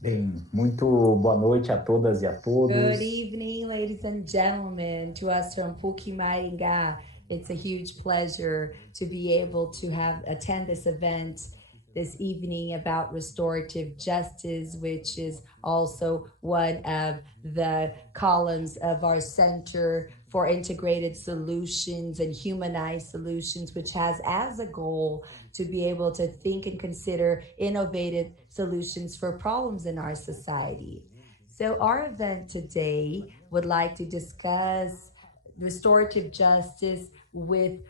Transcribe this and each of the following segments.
Bem, muito boa noite a todas e a Good todos. evening, ladies and gentlemen. To us from PUCI Maringá, it's a huge pleasure to be able to have attend this event this evening about restorative justice, which is also one of the columns of our Center for Integrated Solutions and Humanized Solutions, which has as a goal to be able to think and consider innovative solutions for problems in our society. So, our event today would like to discuss restorative justice with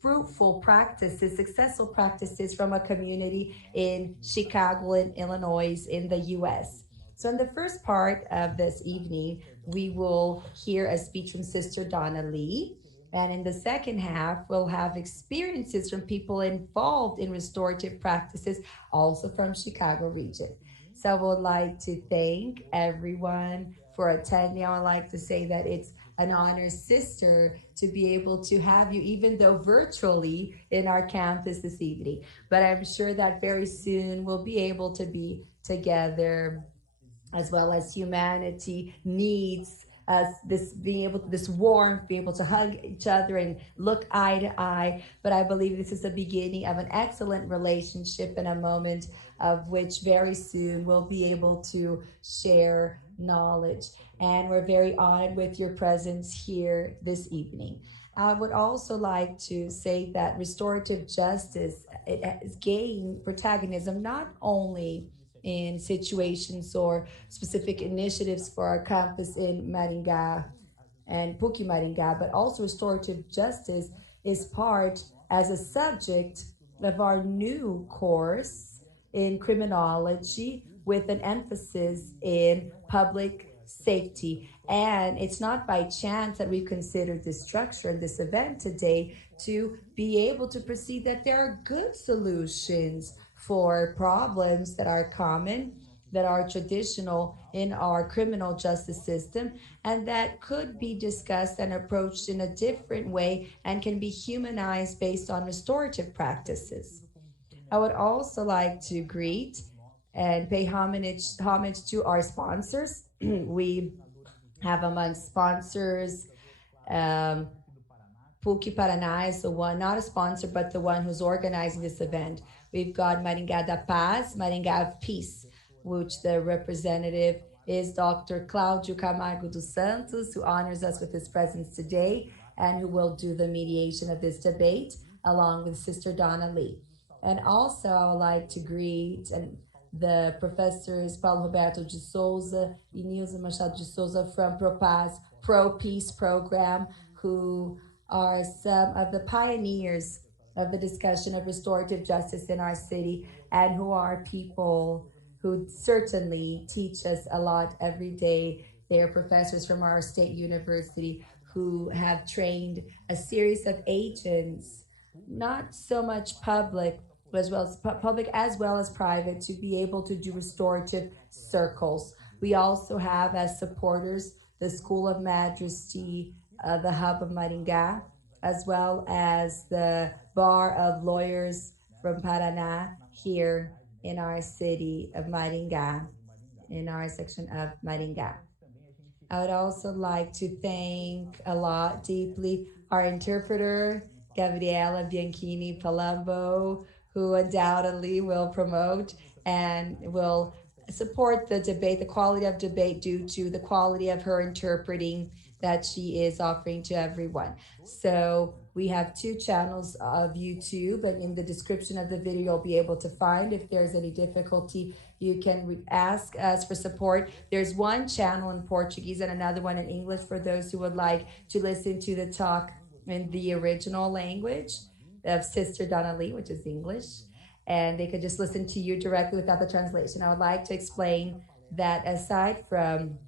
fruitful practices, successful practices from a community in Chicago and Illinois in the US. So, in the first part of this evening, we will hear a speech from Sister Donna Lee. And in the second half, we'll have experiences from people involved in restorative practices, also from Chicago region. So I would like to thank everyone for attending. I would like to say that it's an honor, sister, to be able to have you, even though virtually, in our campus this evening. But I'm sure that very soon we'll be able to be together, as well as humanity needs us, this being able to, this warmth, being able to hug each other and look eye to eye. But I believe this is the beginning of an excellent relationship and a moment of which very soon we'll be able to share knowledge. And we're very honored with your presence here this evening. I would also like to say that restorative justice, it has gained protagonism not only in situations or specific initiatives for our campus in Maringá and PUCI Maringá, but also restorative justice is part as a subject of our new course in criminology with an emphasis in public safety. And it's not by chance that we considered this structure and this event today to be able to perceive that there are good solutions for problems that are common, that are traditional in our criminal justice system, and that could be discussed and approached in a different way and can be humanized based on restorative practices. I would also like to greet and pay homage to our sponsors. We have among sponsors um, PUC Paraná is the one, not a sponsor, but the one who's organizing this event. We've got Maringá da Paz, Maringá of Peace, which the representative is Dr. Cláudio Camargo dos Santos, who honors us with his presence today and who will do the mediation of this debate along with Sister Donna Lee. And also, I would like to greet the professors Paulo Roberto de Souza and Nilza Machado de Souza from ProPaz Pro Peace Program, who are some of the pioneers of the discussion of restorative justice in our city and who are people who certainly teach us a lot every day. They are professors from our state university who have trained a series of agents, not so much public as well as public as well as private, to be able to do restorative circles. We also have as supporters the School of Majesty, the Hub of Maringá, as well as the Bar of Lawyers from Paraná here in our city of Maringá, in our section of Maringá. I would also like to thank a lot deeply our interpreter, Gabriela Bianchini Palumbo, who undoubtedly will promote and will support the debate, the quality of debate due to the quality of her interpreting that she is offering to everyone. So we have two channels of YouTube, and in the description of the video, you'll be able to find. If there's any difficulty, you can ask us for support. There's one channel in Portuguese and another one in English for those who would like to listen to the talk in the original language of Sister Donna Lee, which is English. And they could just listen to you directly without the translation. I would like to explain that aside from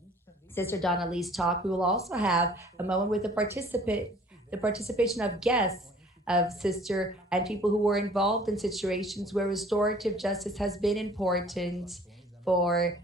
Sister Donna Lee's talk, we will also have a moment with the participation of guests of Sister and people who were involved in situations where restorative justice has been important for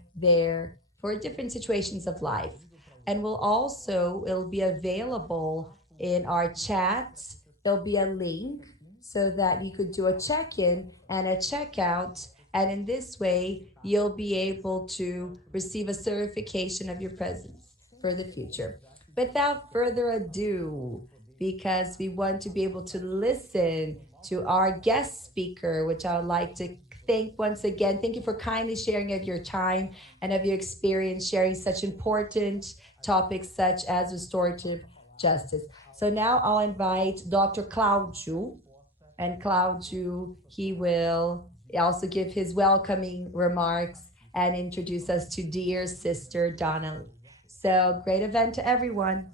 for different situations of life. And it'll be available in our chats. There'll be a link so that you could do a check-in and a checkout And in this way, you'll be able to receive a certification of your presence for the future. Without further ado, because we want to be able to listen to our guest speaker, which I would like to thank once again. Thank you for kindly sharing of your time and of your experience, sharing such important topics such as restorative justice. So now I'll invite Dr. Claudio, and Claudio, he will also give his welcoming remarks and introduce us to dear sister Donna. So great event to everyone.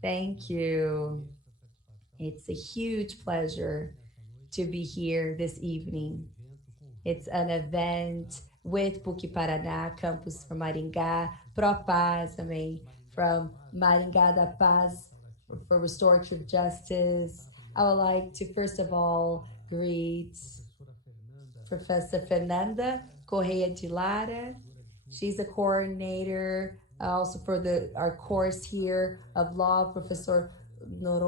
Thank you. It's a huge pleasure to be here this evening. It's an event with PUC Paraná, campus from Maringá, Paz também, from Maringá da Paz for restorative justice. I would like to first of all greet Professor Fernanda Correia de Lara. She's a coordinator also for our course here of law. Professor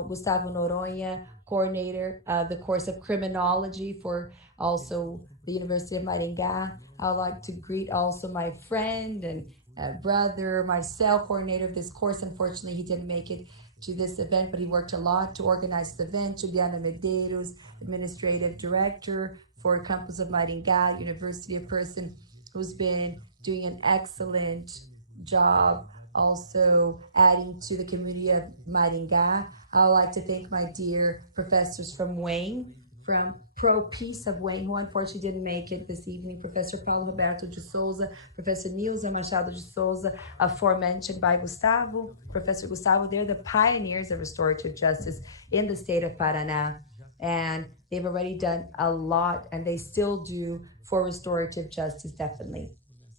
Gustavo Noronha, coordinator of the course of criminology for also the University of Maringá. I would like to greet also my friend and brother, Marcel, coordinator of this course. Unfortunately, he didn't make it to this event, but he worked a lot to organize the event. Juliana Medeiros, administrative director for Campus of Maringá University, a person who's been doing an excellent job also adding to the community of Maringá. I would like to thank my dear professors from Wayne, from Pro Peace of Wayne, who unfortunately didn't make it this evening, Professor Paulo Roberto de Souza, Professor Nilza Machado de Souza, aforementioned by Gustavo, Professor Gustavo. They're the pioneers of restorative justice in the state of Paraná. And they've already done a lot, and they still do for restorative justice, definitely.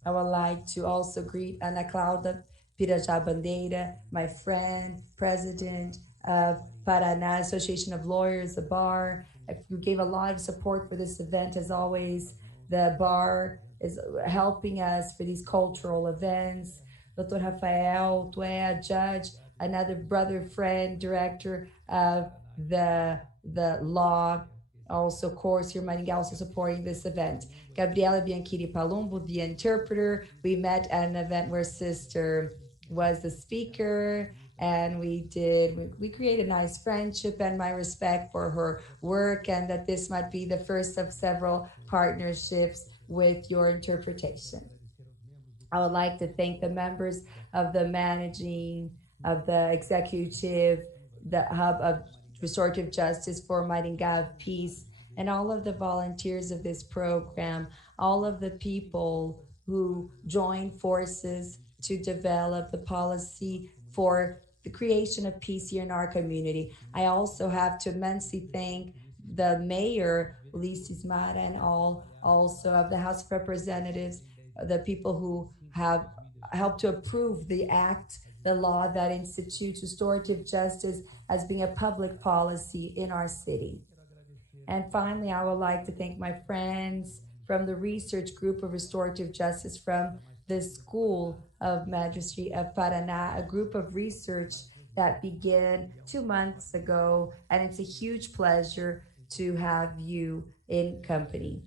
I would like to also greet Ana Cláudia Pirajá Bandeira, my friend, president of Paraná Association of Lawyers, the bar, who gave a lot of support for this event. As always, the bar is helping us for these cultural events. Dr. Rafael Tuea, judge, another brother, friend, director of the law, also course here in Maringá, also supporting this event. Gabriela Bianchini Palumbo, the interpreter. We met at an event where sister was the speaker, and we created a nice friendship and my respect for her work, and that this might be the first of several partnerships with your interpretation. I would like to thank the members of the managing, of the executive, the hub of restorative justice for Maringá of Peace, and all of the volunteers of this program, all of the people who joined forces to develop the policy for the creation of peace here in our community. I also have to immensely thank the mayor, Ulisses Mara, and all also of the House of Representatives, the people who have helped to approve the act, the law that institutes restorative justice as being a public policy in our city. And finally, I would like to thank my friends from the research group of restorative justice from the School of Magistracy of Paraná, a group of research that began 2 months ago, and it's a huge pleasure to have you in company.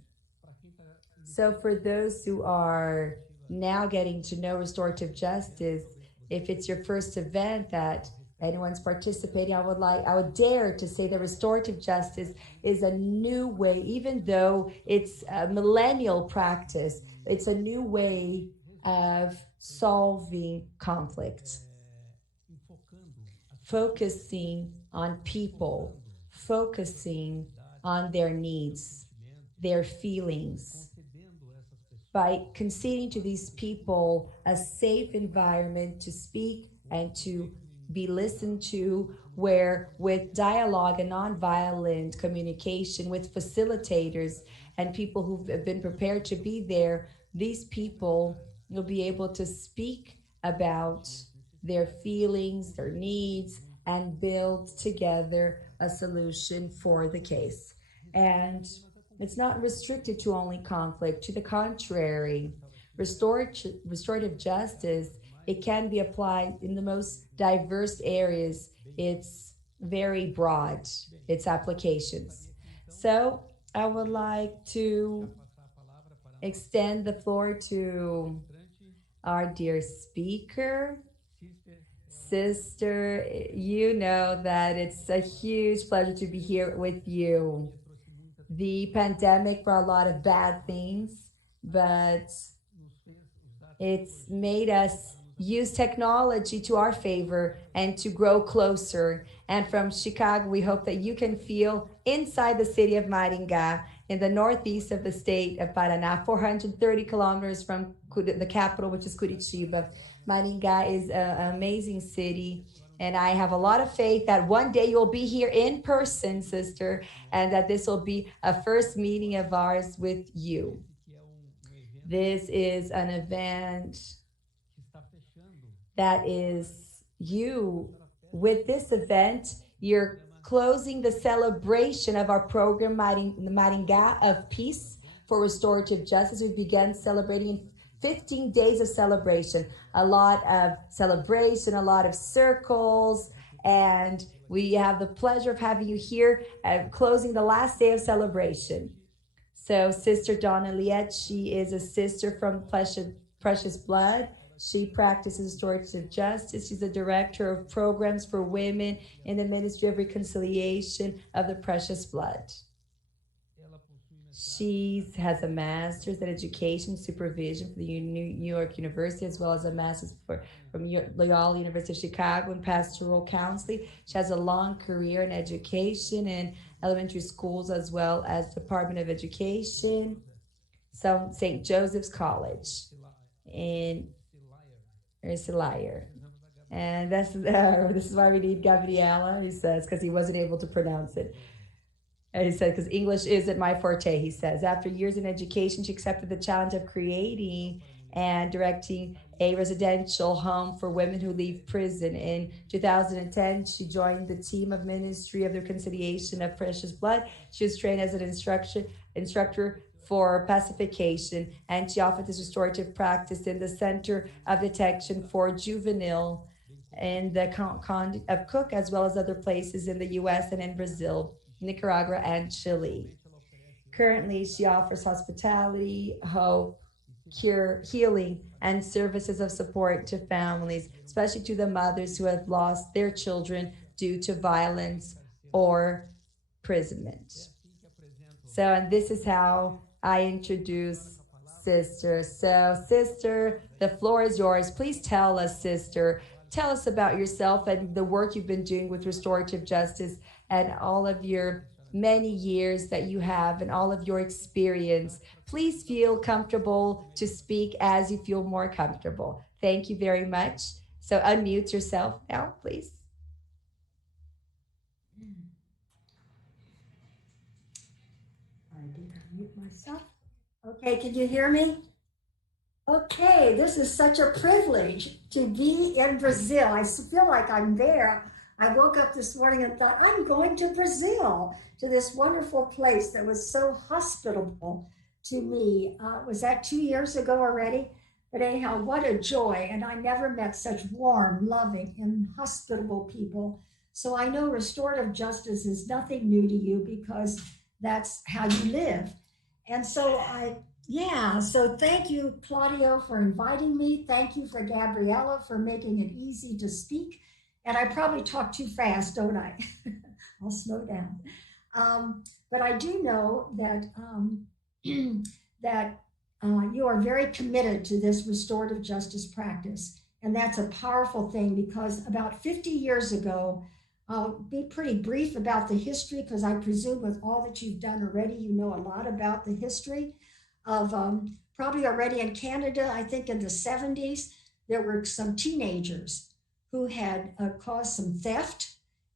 So for those who are now getting to know restorative justice, if it's your first event that anyone's participating, I would dare to say that restorative justice is a new way, even though it's a millennial practice, it's a new way of solving conflict, focusing on people, focusing on their needs, their feelings, by conceding to these people a safe environment to speak and to be listened to, where with dialogue and nonviolent communication with facilitators and people who've been prepared to be there, these people will be able to speak about their feelings, their needs, and build together a solution for the case. And it's not restricted to only conflict. To the contrary, restorative justice, it can be applied in the most diverse areas. It's very broad, its applications. So I would like to extend the floor to our dear speaker. Sister, you know that it's a huge pleasure to be here with you. The pandemic brought a lot of bad things, but it's made us use technology to our favor and to grow closer. And from Chicago, we hope that you can feel inside the city of Maringá, in the northeast of the state of Paraná, 430 kilometers from the capital, which is Curitiba. Maringá is an amazing city. And I have a lot of faith that one day you'll be here in person, sister, and that this will be a first meeting of ours with you. This is an event that is you. With this event, you're closing the celebration of our program, Maringá of Peace for Restorative Justice. We began celebrating 15 days of celebration, a lot of celebration, a lot of circles, and we have the pleasure of having you here at closing the last day of celebration. So Sister Donna Liette, she is a sister from Precious Blood. She practices restorative justice. She's a director of programs for women in the Ministry of Reconciliation of the Precious Blood. She has a master's in education supervision from the New York University, as well as a master's from Loyola University of Chicago in pastoral counseling. She has a long career in education in elementary schools, as well as Department of Education, St. Joseph's College in Ercelier. And this is why we need Gabriela, he says, because he wasn't able to pronounce it. And he said, because English isn't my forte, he says. After years in education, she accepted the challenge of creating and directing a residential home for women who leave prison. In 2010, she joined the team of Ministry of the Reconciliation of Precious Blood. She was trained as an instructor for pacification, and she offered this restorative practice in the Center of Detection for Juvenile in the of Cook, as well as other places in the U.S. and in Brazil, Nicaragua, and Chile. Currently, she offers hospitality, hope, cure, healing, and services of support to families, especially to the mothers who have lost their children due to violence or imprisonment. So, and this is how I introduce Sister. So, Sister, the floor is yours. Please tell us, Sister, tell us about yourself and the work you've been doing with restorative justice and all of your many years that you have and all of your experience. Please feel comfortable to speak as you feel more comfortable. Thank you very much. So unmute yourself now, please. I did unmute myself. Okay, can you hear me? Okay, this is such a privilege to be in Brazil. I feel like I'm there. I woke up this morning and thought, I'm going to Brazil, to this wonderful place that was so hospitable to me. Was that 2 years ago already? But anyhow, what a joy. And I never met such warm, loving, and hospitable people. So I know restorative justice is nothing new to you because that's how you live. And so so thank you, Claudio, for inviting me. Thank you for Gabriela for making it easy to speak. And I probably talk too fast, don't I? I'll slow down. But I do know that you are very committed to this restorative justice practice. And that's a powerful thing because about 50 years ago, I'll be pretty brief about the history because I presume with all that you've done already, you know a lot about the history of probably already in Canada. I think in the 70s, there were some teenagers who had caused some theft.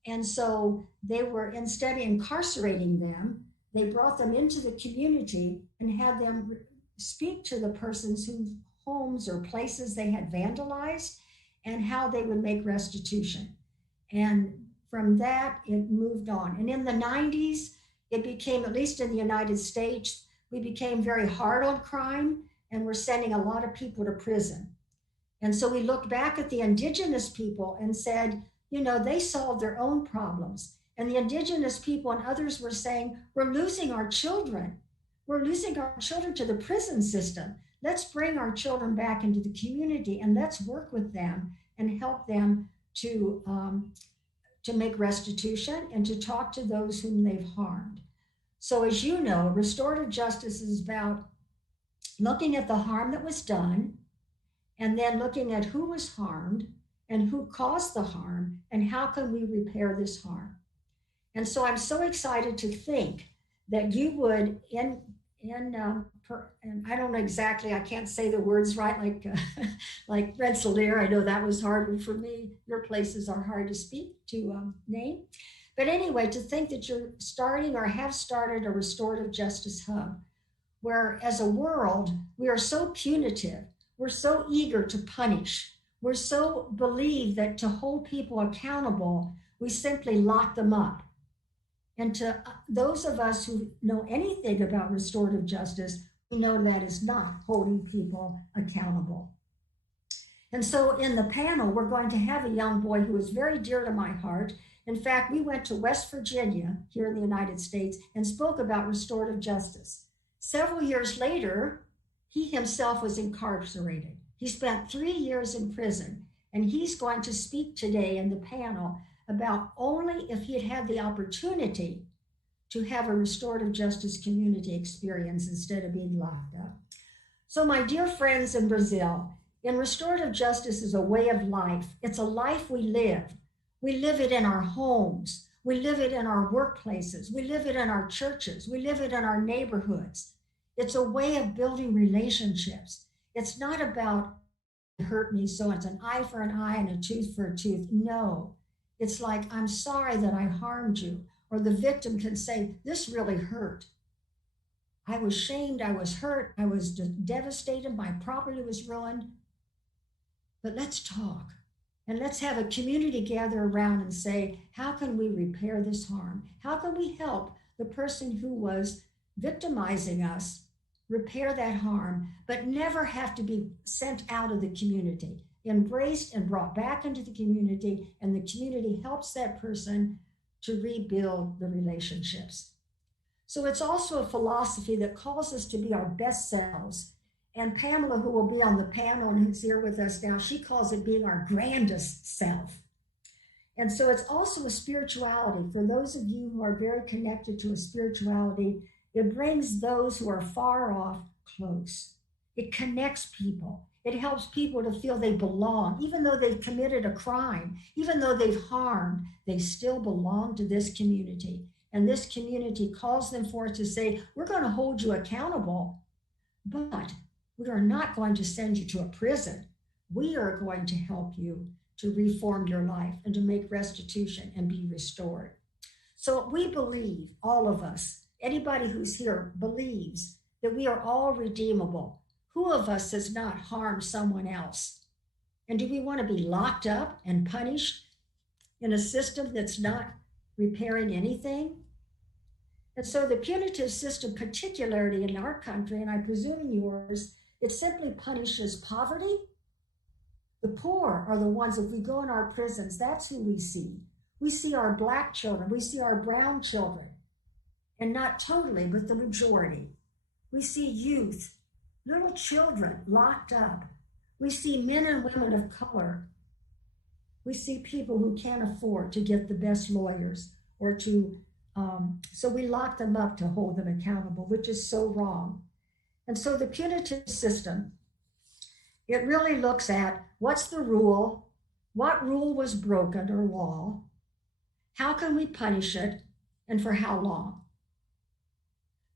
And so they were, instead of incarcerating them, they brought them into the community and had them speak to the persons whose homes or places they had vandalized and how they would make restitution. And from that, it moved on. And in the 90s, it became, at least in the United States, we became very hard on crime and we're sending a lot of people to prison. And so we looked back at the indigenous people and said, you know, they solved their own problems. And the indigenous people and others were saying, we're losing our children. We're losing our children to the prison system. Let's bring our children back into the community and let's work with them and help them to make restitution and to talk to those whom they've harmed. So as you know, restorative justice is about looking at the harm that was done and then looking at who was harmed and who caused the harm and how can we repair this harm. And so I'm so excited to think that you would, and I don't know exactly, I can't say the words right, like Rensselaer. I know that was hard for me. Your places are hard to speak, to name. But anyway, to think that you're starting or have started a restorative justice hub, where as a world, we are so punitive, we're so eager to punish, we're so believe that to hold people accountable, we simply lock them up. And to those of us who know anything about restorative justice, we know that is not holding people accountable. And so in the panel, we're going to have a young boy who is very dear to my heart. In fact, we went to West Virginia here in the United States and spoke about restorative justice. Several years later, he himself was incarcerated. He spent 3 years in prison, and he's going to speak today in the panel about only if he had had the opportunity to have a restorative justice community experience instead of being locked up. So my dear friends in Brazil, in restorative justice is a way of life. It's a life we live. We live it in our homes. We live it in our workplaces. We live it in our churches. We live it in our neighborhoods. It's a way of building relationships. It's not about hurt me, so it's an eye for an eye and a tooth for a tooth. No. It's like, I'm sorry that I harmed you. Or the victim can say, this really hurt. I was shamed, I was hurt, I was devastated, my property was ruined. But let's talk. And let's have a community gather around and say, how can we repair this harm? How can we help the person who was victimizing us repair that harm, but never have to be sent out of the community? Embraced and brought back into the community, and the community helps that person to rebuild the relationships. So it's also a philosophy that calls us to be our best selves. And Pamela, who will be on the panel and who's here with us now, she calls it being our grandest self. And so it's also a spirituality. For those of you who are very connected to a spirituality, it brings those who are far off close. It connects people. It helps people to feel they belong, even though they've committed a crime, even though they've harmed, they still belong to this community. And this community calls them forth to say, we're going to hold you accountable, but we are not going to send you to a prison. We are going to help you to reform your life and to make restitution and be restored. So we believe, all of us, anybody who's here believes that we are all redeemable. Who of us has not harmed someone else? And do we want to be locked up and punished in a system that's not repairing anything? And so the punitive system, particularly in our country, and I presume in yours, it simply punishes poverty. The poor are the ones, if we go in our prisons, that's who we see. We see our Black children, we see our brown children, and not totally, but the majority. We see youth, little children locked up. We see men and women of color. We see people who can't afford to get the best lawyers or so we lock them up to hold them accountable, which is so wrong. And so the punitive system, it really looks at what's the rule, what rule was broken or law, how can we punish it, and for how long?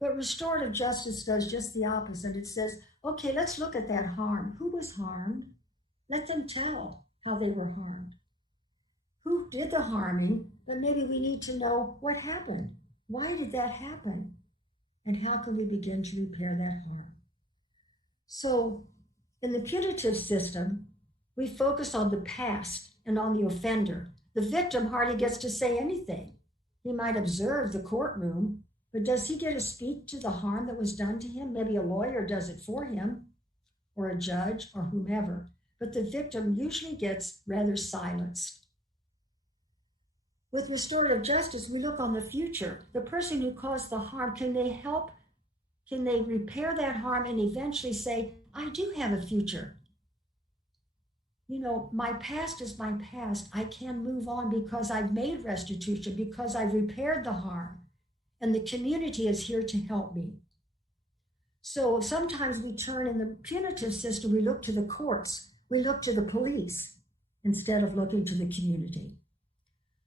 But restorative justice does just the opposite. It says, okay, let's look at that harm. Who was harmed? Let them tell how they were harmed. Who did the harming? But maybe we need to know what happened. Why did that happen? And how can we begin to repair that harm? So in the punitive system, we focus on the past and on the offender. The victim hardly gets to say anything. He might observe the courtroom, but does he get to speak to the harm that was done to him? Maybe a lawyer does it for him, or a judge, or whomever. But the victim usually gets rather silenced. With restorative justice, we look on the future. The person who caused the harm, can they help Can they repair that harm and eventually say, I do have a future? You know, my past is my past. I can move on because I've made restitution, because I've repaired the harm, and the community is here to help me. So sometimes we turn in the punitive system, we look to the courts, we look to the police instead of looking to the community.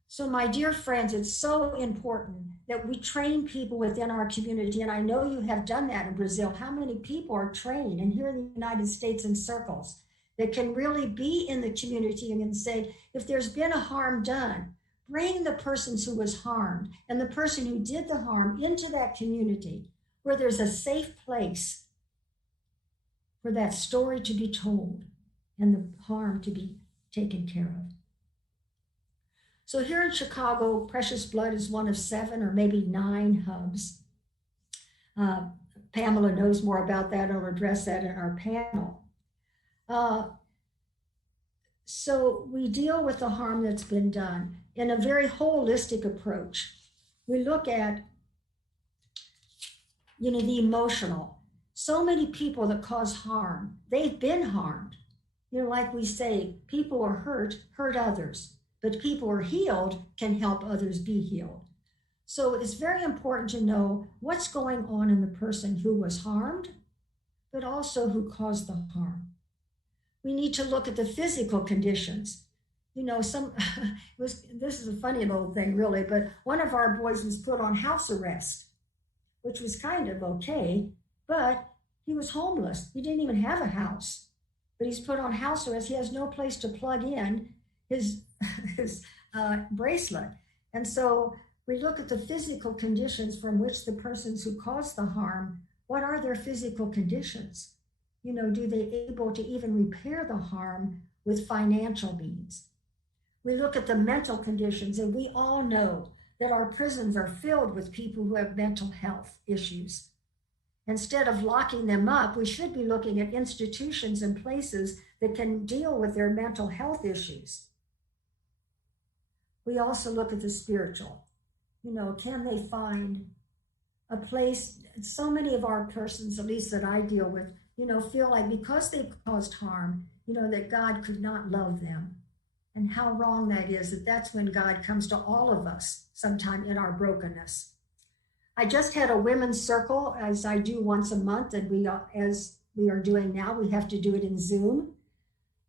So my dear friends, it's so important that we train people within our community. And I know you have done that in Brazil. How many people are trained, and here in the United States, in circles that can really be in the community and can say, if there's been a harm done, bring the persons who was harmed and the person who did the harm into that community where there's a safe place for that story to be told and the harm to be taken care of. So here in Chicago, Precious Blood is one of 7 or maybe 9 hubs. Pamela knows more about that. I'll address that in our panel. So we deal with the harm that's been done in a very holistic approach. We look at, you know, the emotional. So many people that cause harm, they've been harmed. You know, like we say, people are hurt others, but people are healed can help others be healed. So it's very important to know what's going on in the person who was harmed, but also who caused the harm. We need to look at the physical conditions. You know, this is a funny little thing really, but one of our boys was put on house arrest, which was kind of okay, but he was homeless. He didn't even have a house, but he's put on house arrest. He has no place to plug in his bracelet. And so we look at the physical conditions from which the persons who caused the harm, what are their physical conditions? You know, do they able to even repair the harm with financial means? We look at the mental conditions, and we all know that our prisons are filled with people who have mental health issues. Instead of locking them up, we should be looking at institutions and places that can deal with their mental health issues. We also look at the spiritual. You know, can they find a place? So many of our persons, at least that I deal with, you know, feel like because they've caused harm, you know, that God could not love them. And how wrong that is, that that's when God comes to all of us sometime in our brokenness. I just had a women's circle, as I do once a month, and as we are doing now, we have to do it in Zoom.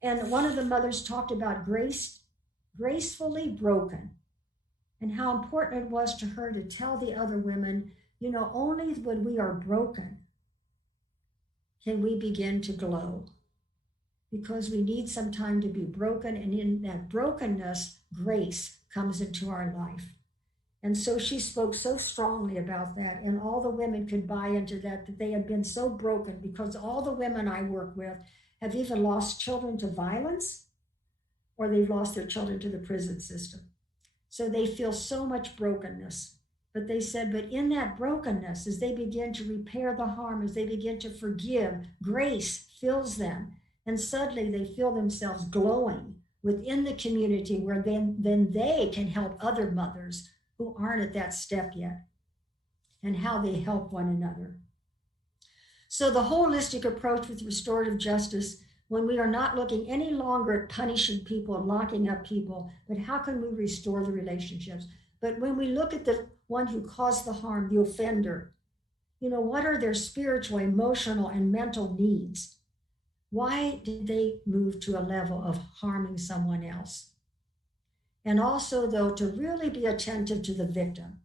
And one of the mothers talked about gracefully broken, and how important it was to her to tell the other women, you know, only when we are broken can we begin to glow, because we need some time to be broken, and in that brokenness, grace comes into our life. And so she spoke so strongly about that, and all the women could buy into that, that they had been so broken, because all the women I work with have either lost children to violence or they've lost their children to the prison system. So they feel so much brokenness. But they said, but in that brokenness, as they begin to repair the harm, as they begin to forgive, grace fills them. And suddenly they feel themselves glowing within the community, where then they can help other mothers who aren't at that step yet, and how they help one another. So the holistic approach with restorative justice, when we are not looking any longer at punishing people and locking up people, but how can we restore the relationships? But when we look at the one who caused the harm, the offender, you know, what are their spiritual, emotional, and mental needs? Why did they move to a level of harming someone else? And also, though, to really be attentive to the victim.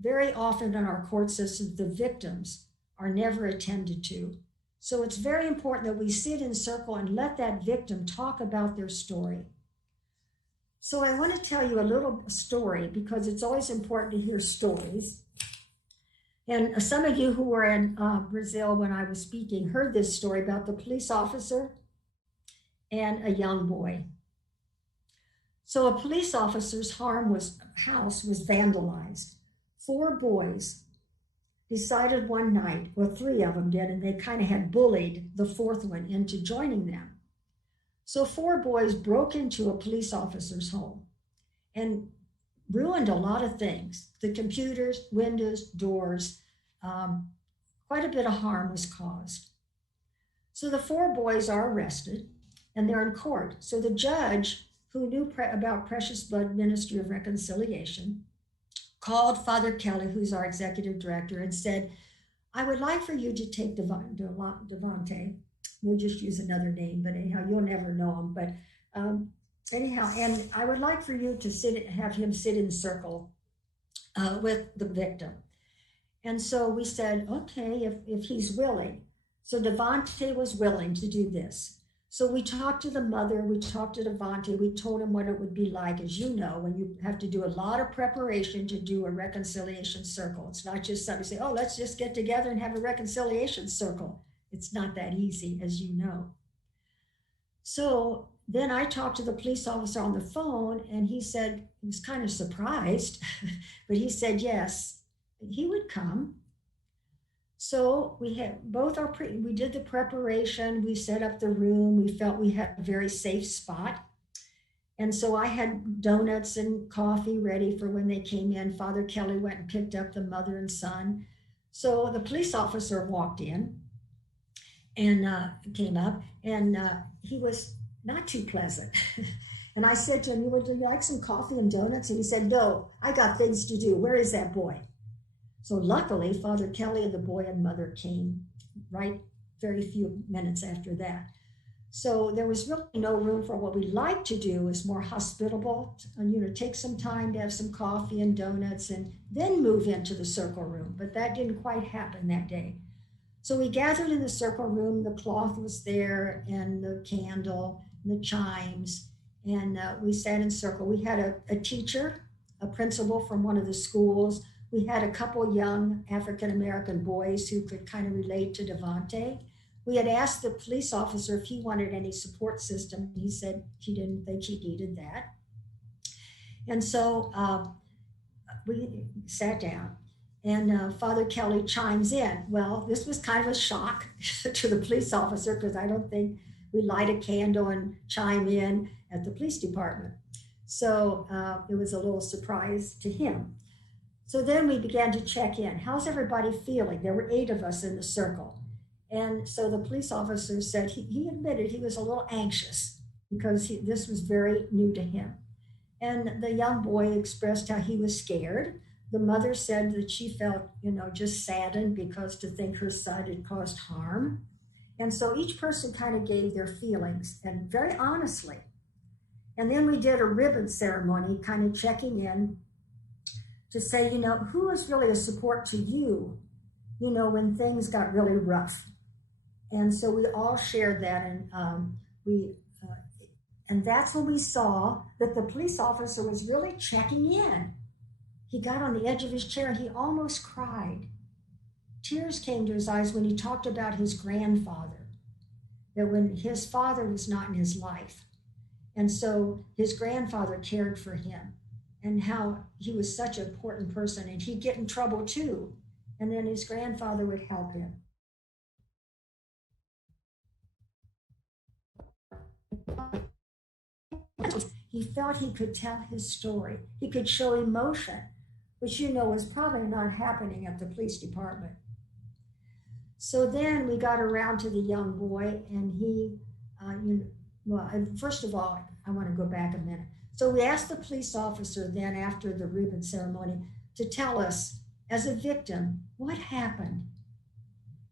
Very often in our court systems, the victims are never attended to. So it's very important that we sit in circle and let that victim talk about their story. So I want to tell you a little story, because it's always important to hear stories. And some of you who were in Brazil when I was speaking heard this story about the police officer and a young boy. So a police officer's house was vandalized. 4 boys decided one night, well, 3 of them did, and they kind of had bullied the 4th one into joining them. So 4 boys broke into a police officer's home and ruined a lot of things: the computers, windows, doors, quite quite a bit of harm was caused. So the 4 boys are arrested and they're in court. So the judge, who knew about Precious Blood Ministry of Reconciliation, called Father Kelly, who's our executive director, and said, I would like for you to take Devante. We'll just use another name, but anyhow, you'll never know him. But anyhow, and I would like for you to have him sit in circle with the victim. And so we said, okay, if he's willing. So Devante was willing to do this. So we talked to the mother, we talked to Devante, we told him what it would be like. As you know, when you have to do a lot of preparation to do a reconciliation circle. It's not just somebody say, oh, let's just get together and have a reconciliation circle. It's not that easy, as you know. So then I talked to the police officer on the phone, and he said, he was kind of surprised, but he said, yes, he would come. So we had we did the preparation, we set up the room, we felt we had a very safe spot. And so I had donuts and coffee ready for when they came in. Father Kelly went and picked up the mother and son. So the police officer walked in and came up, and he was not too pleasant. And I said to him, would you like some coffee and donuts? And he said, no, I got things to do. Where is that boy? So luckily, Father Kelly and the boy and mother came right very few minutes after that. So there was really no room for what we like to do is more hospitable, and take some time to have some coffee and donuts and then move into the circle room. But that didn't quite happen that day. So we gathered in the circle room, the cloth was there and the candle and the chimes, and we sat in circle. We had a teacher, a principal from one of the schools. We had a couple young African-American boys who could kind of relate to Devante. We had asked the police officer if he wanted any support system. He said he didn't think he needed that. And so we sat down, and Father Kelly chimes in. Well, this was kind of a shock to the police officer, because I don't think we light a candle and chime in at the police department. So it was a little surprise to him. So then we began to check in. How's everybody feeling? There were 8 of us in the circle. And so the police officer said he admitted he was a little anxious because this was very new to him. And the young boy expressed how he was scared. The mother said that she felt, just saddened because to think her son had caused harm. And so each person kind of gave their feelings, and very honestly. And then we did a ribbon ceremony, kind of checking in to say, who is really a support to you, when things got really rough. And so we all shared that, and and that's when we saw that the police officer was really checking in. He got on the edge of his chair and he almost cried. Tears came to his eyes when he talked about his grandfather, that when his father was not in his life. And so his grandfather cared for him, and how he was such an important person, and he'd get in trouble too. And then his grandfather would help him. He felt he could tell his story. He could show emotion, which was probably not happening at the police department. So then we got around to the young boy, and he, first of all, I want to go back a minute. So we asked the police officer then after the ribbon ceremony to tell us, as a victim, what happened.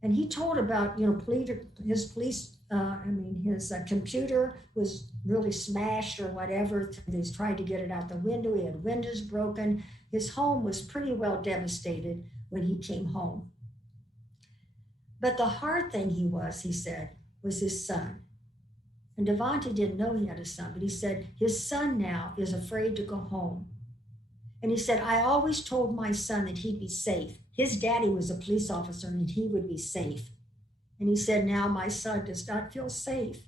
And he told about, his computer was really smashed or whatever. They tried to get it out the window. He had windows broken. His home was pretty well devastated when he came home. But the hard thing he said, was his son. And Devante didn't know he had a son, but he said his son now is afraid to go home. And he said, I always told my son that he'd be safe. His daddy was a police officer and he would be safe. And he said, now my son does not feel safe.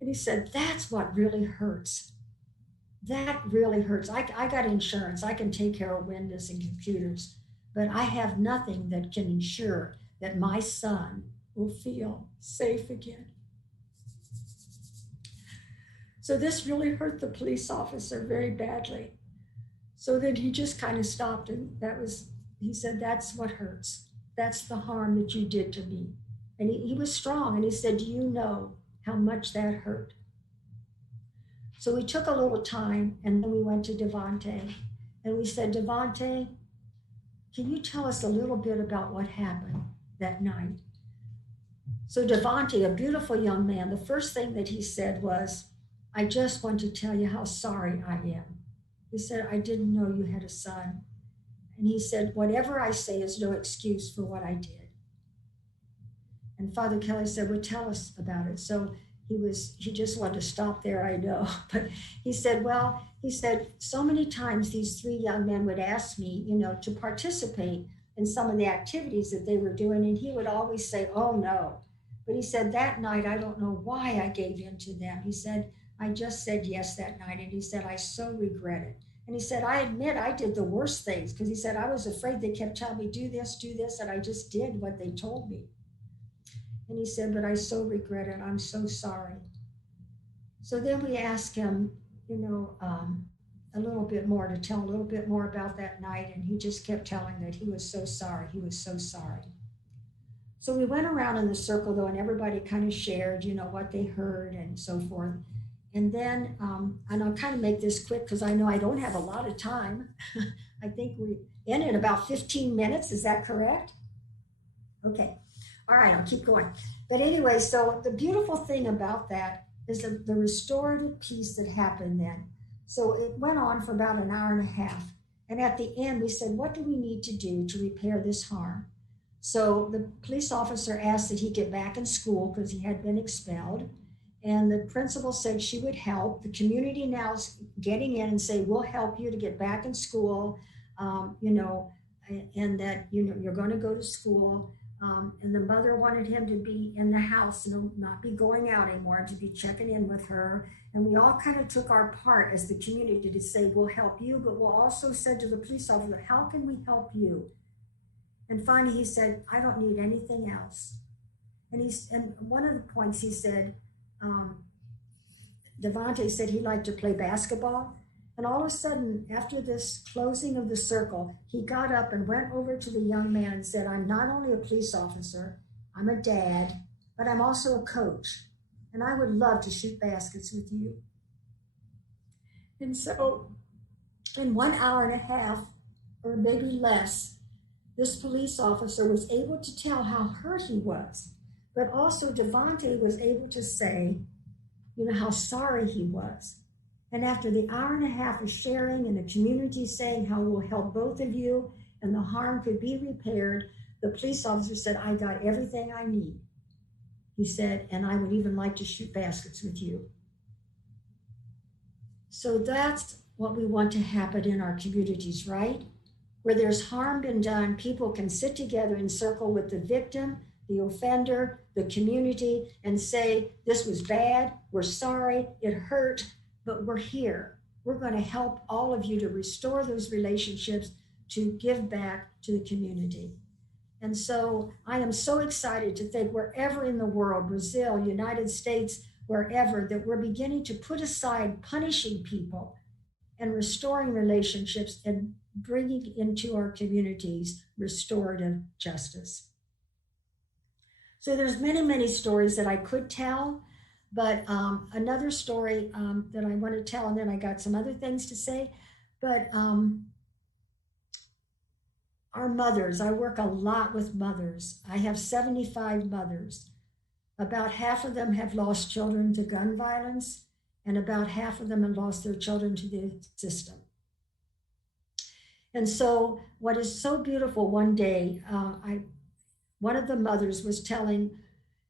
And he said, that's what really hurts. That really hurts. I got insurance. I can take care of windows and computers, but I have nothing that can ensure that my son will feel safe again. So this really hurt the police officer very badly. So then he just kind of stopped, and he said, that's what hurts. That's the harm that you did to me. And he was strong, and he said, do you know how much that hurt? So we took a little time, and then we went to Devante, and we said, Devante, can you tell us a little bit about what happened that night? So Devante, a beautiful young man, the first thing that he said was, I just want to tell you how sorry I am. He said, I didn't know you had a son. And he said, whatever I say is no excuse for what I did. And Father Kelly said, well, tell us about it. So he just wanted to stop there, I know. But he said, so many times these three young men would ask me, to participate in some of the activities that they were doing. And he would always say, oh no. But he said, that night, I don't know why I gave in to them. He said, I just said yes that night. And he said, I so regret it. And he said, I admit I did the worst things, because he said, I was afraid they kept telling me, do this, and I just did what they told me. And he said, but I so regret it. I'm so sorry. So then we asked him, a little bit more, to tell a little bit more about that night. And he just kept telling that he was so sorry. He was so sorry. So we went around in the circle, though, and everybody kind of shared, what they heard and so forth. And then, and I'll kind of make this quick because I know I don't have a lot of time. I think we end in about 15 minutes. Is that correct? Okay. All right, I'll keep going. But anyway, so the beautiful thing about that is the restorative piece that happened then. So it went on for about an hour and a half. And at the end, we said, what do we need to do to repair this harm? So the police officer asked that he get back in school because he had been expelled. And the principal said she would help. The community now is getting in and say, we'll help you to get back in school, and that, you're going to go to school. And the mother wanted him to be in the house and not be going out anymore, and to be checking in with her. And we all kind of took our part as the community to say, we'll help you, but we'll also said to the police officer, how can we help you? And finally he said, I don't need anything else. And one of the points he said, Devante said he liked to play basketball. And all of a sudden, after this closing of the circle, he got up and went over to the young man and said, I'm not only a police officer, I'm a dad, but I'm also a coach. And I would love to shoot baskets with you. And so in 1 hour and a half, or maybe less, this police officer was able to tell how hurt he was. But also Devante was able to say, how sorry he was. And after the hour and a half of sharing and the community saying how we'll help both of you and the harm could be repaired, the police officer said, I got everything I need. He said, and I would even like to shoot baskets with you. So that's what we want to happen in our communities, right? Where there's harm been done, people can sit together in circle with the victim, the offender, the community, and say, this was bad, we're sorry, it hurt, but we're here. We're going to help all of you to restore those relationships, to give back to the community. And so I am so excited to think wherever in the world, Brazil, United States, wherever, that we're beginning to put aside punishing people and restoring relationships and bringing into our communities restorative justice. So there's many, many stories that I could tell, but another story that I want to tell, and then I got some other things to say, but our mothers, I work a lot with mothers. I have 75 mothers. About half of them have lost children to gun violence, and about half of them have lost their children to the system. And so what is so beautiful, one day, one of the mothers was telling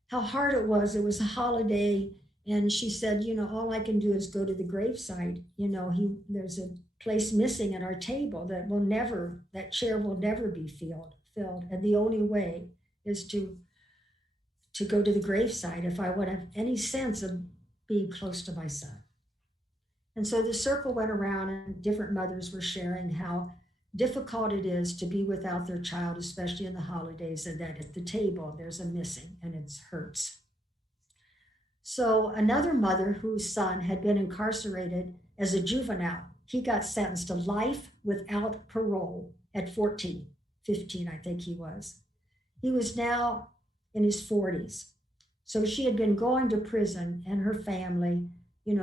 how hard it was. It was a holiday, and she said, all I can do is go to the gravesite. There's a place missing at our table that chair will never be filled. And the only way is to go to the gravesite if I would have any sense of being close to my son. And so the circle went around, and different mothers were sharing how difficult it is to be without their child, especially in the holidays, and that at the table there's a missing, and it hurts. So another mother whose son had been incarcerated as a juvenile, he got sentenced to life without parole at 15, I think he was. He was now in his 40s. So she had been going to prison, and her family,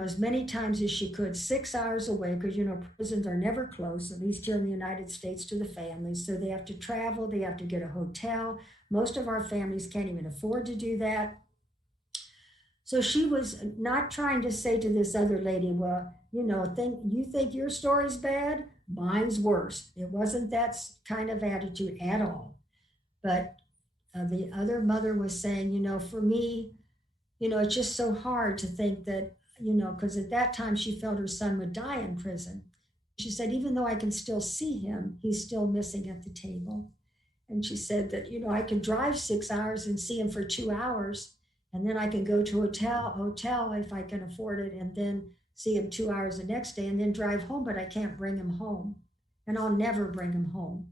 as many times as she could, 6 hours away, because, prisons are never close, at least here in the United States, to the families. So they have to travel, they have to get a hotel. Most of our families can't even afford to do that. So she was not trying to say to this other lady, well, you think your story's bad? Mine's worse. It wasn't that kind of attitude at all. But the other mother was saying, for me, it's just so hard to think that, because at that time she felt her son would die in prison. She said, even though I can still see him, he's still missing at the table. And she said that, I can drive 6 hours and see him for 2 hours. And then I can go to a hotel if I can afford it, and then see him 2 hours the next day and then drive home, but I can't bring him home. And I'll never bring him home.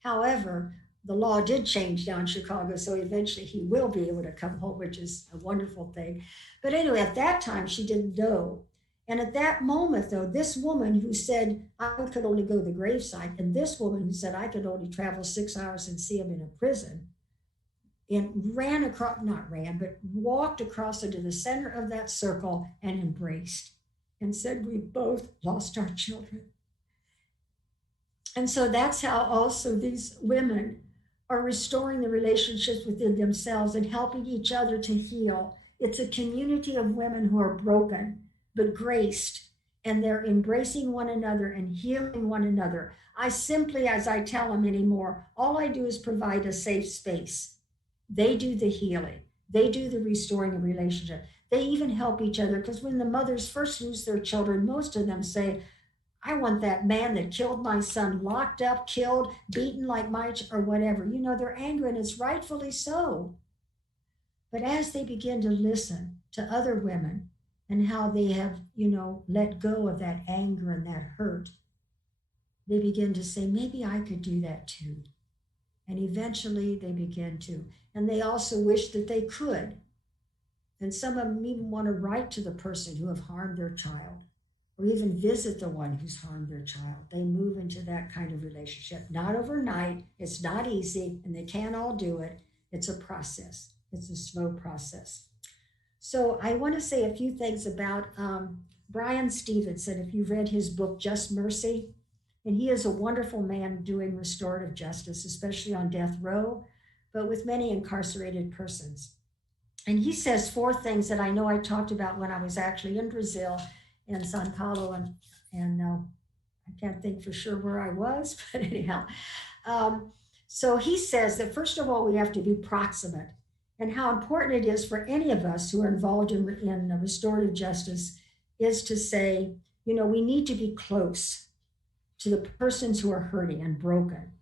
However, the law did change down in Chicago, so eventually he will be able to come home, which is a wonderful thing. But anyway, at that time, she didn't know. And at that moment, though, this woman who said, I could only go to the gravesite, and this woman who said, I could only travel 6 hours and see him in a prison, and walked across into the center of that circle and embraced and said, we both lost our children. And so that's how also these women are restoring the relationships within themselves and helping each other to heal. It's a community of women who are broken, but graced, and they're embracing one another and healing one another. I simply, as I tell them anymore, all I do is provide a safe space. They do the healing. They do the restoring of relationship. They even help each other, because when the mothers first lose their children, most of them say, I want that man that killed my son locked up, killed, beaten like or whatever. They're angry, and it's rightfully so. But as they begin to listen to other women and how they have, let go of that anger and that hurt, they begin to say, maybe I could do that too. And eventually they begin to. And they also wish that they could. And some of them even want to write to the person who have harmed their child, or even visit the one who's harmed their child. They move into that kind of relationship. Not overnight. It's not easy, and they can't all do it. It's a process. It's a slow process. So I want to say a few things about Brian Stevenson, if you've read his book, Just Mercy. And he is a wonderful man doing restorative justice, especially on death row, but with many incarcerated persons. And he says 4 things that I know I talked about when I was actually in Brazil, in Sao Paulo, and I can't think for sure where I was, but anyhow. So he says that first of all, we have to be proximate, and how important it is for any of us who are involved in restorative justice is to say, we need to be close to the persons who are hurting and broken.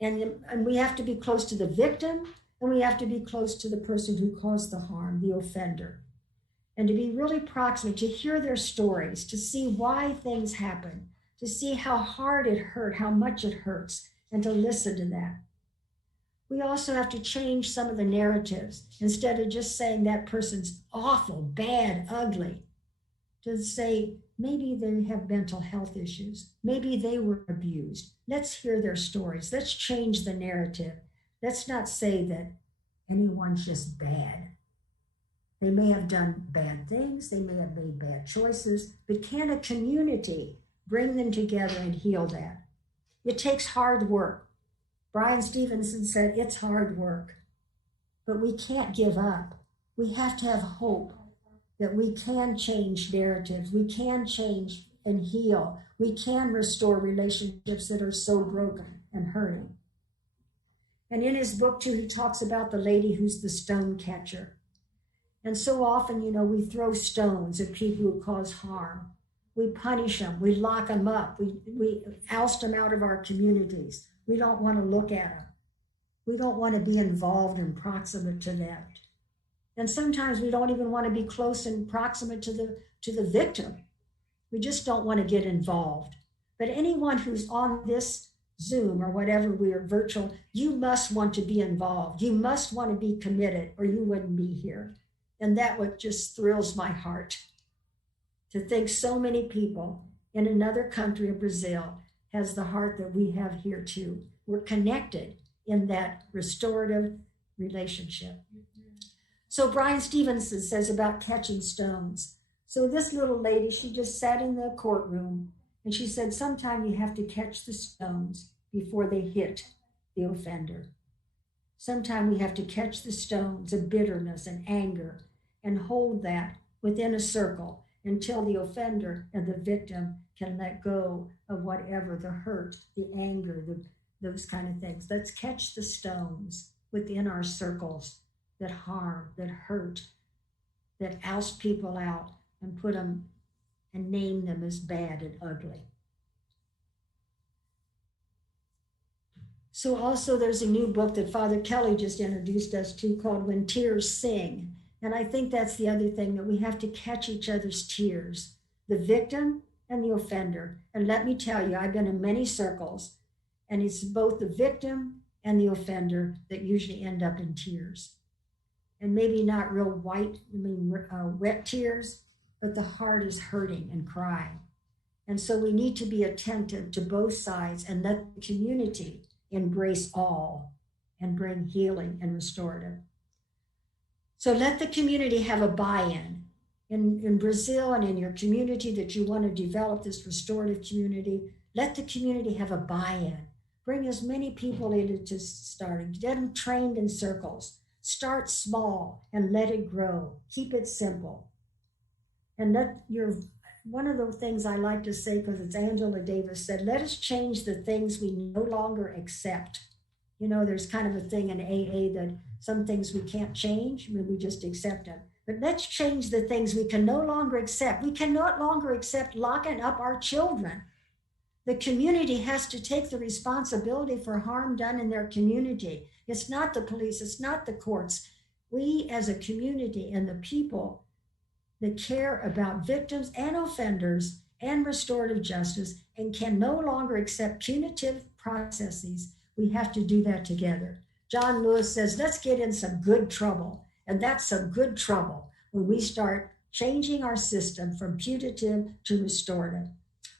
And we have to be close to the victim, and we have to be close to the person who caused the harm, the offender. And to be really proximate, to hear their stories, to see why things happen, to see how hard it hurt, how much it hurts, and to listen to that. We also have to change some of the narratives. Instead of just saying that person's awful, bad, ugly, to say, maybe they have mental health issues. Maybe they were abused. Let's hear their stories. Let's change the narrative. Let's not say that anyone's just bad. They may have done bad things. They may have made bad choices, but can a community bring them together and heal that? It takes hard work. Brian Stevenson said it's hard work, but we can't give up. We have to have hope that we can change narratives, we can change and heal, we can restore relationships that are so broken and hurting. And in his book too, he talks about the lady who's the stone catcher. And so often, we throw stones at people who cause harm. We punish them, we lock them up, we oust them out of our communities. We don't want to look at them. We don't want to be involved and proximate to that. And sometimes we don't even want to be close and proximate to the victim. We just don't want to get involved. But anyone who's on this Zoom or whatever, we are virtual, you must want to be involved. You must want to be committed, or you wouldn't be here. And that what just thrills my heart, to think so many people in another country of Brazil has the heart that we have here too. We're connected. in that restorative relationship. So Brian Stevenson says about catching stones. So this little lady, she just sat in the courtroom and she said, sometimes you have to catch the stones before they hit the offender. Sometimes we have to catch the stones of bitterness and anger and hold that within a circle until the offender and the victim can let go of whatever the hurt, the anger, those kind of things. Let's catch the stones within our circles that harm, that hurt, that oust people out and put them and name them as bad and ugly. So also there's a new book that Father Kelly just introduced us to called When Tears Sing. And I think that's the other thing, that we have to catch each other's tears, the victim and the offender. And let me tell you, I've been in many circles, and it's both the victim and the offender that usually end up in tears. And maybe not real wet tears, but the heart is hurting and crying. And so we need to be attentive to both sides and let the community embrace all and bring healing and restorative. So let the community have a buy-in. In Brazil and in your community that you want to develop this restorative community, let the community have a buy-in. Bring as many people into starting. Get them trained in circles. Start small and let it grow. Keep it simple. And one of the things I like to say, because it's Angela Davis said, let us change the things we no longer accept. You know, there's kind of a thing in AA that some things we can't change, we just accept them. But let's change the things we can no longer accept. We can no longer accept locking up our children. The community has to take the responsibility for harm done in their community. It's not the police, it's not the courts. We as a community and the people that care about victims and offenders and restorative justice and can no longer accept punitive processes, we have to do that together. John Lewis says, let's get in some good trouble. And that's some good trouble when we start changing our system from punitive to restorative.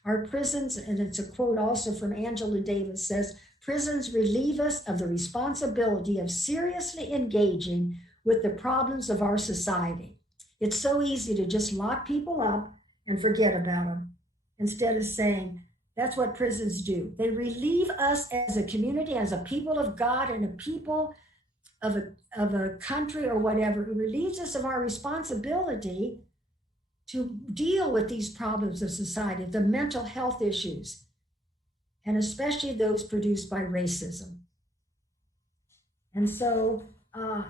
Our prisons, and it's a quote also from Angela Davis, says, prisons relieve us of the responsibility of seriously engaging with the problems of our society. It's so easy to just lock people up and forget about them instead of saying, that's what prisons do. They relieve us as a community, as a people of God and a people of a country or whatever. It relieves us of our responsibility to deal with these problems of society, the mental health issues, and especially those produced by racism. And so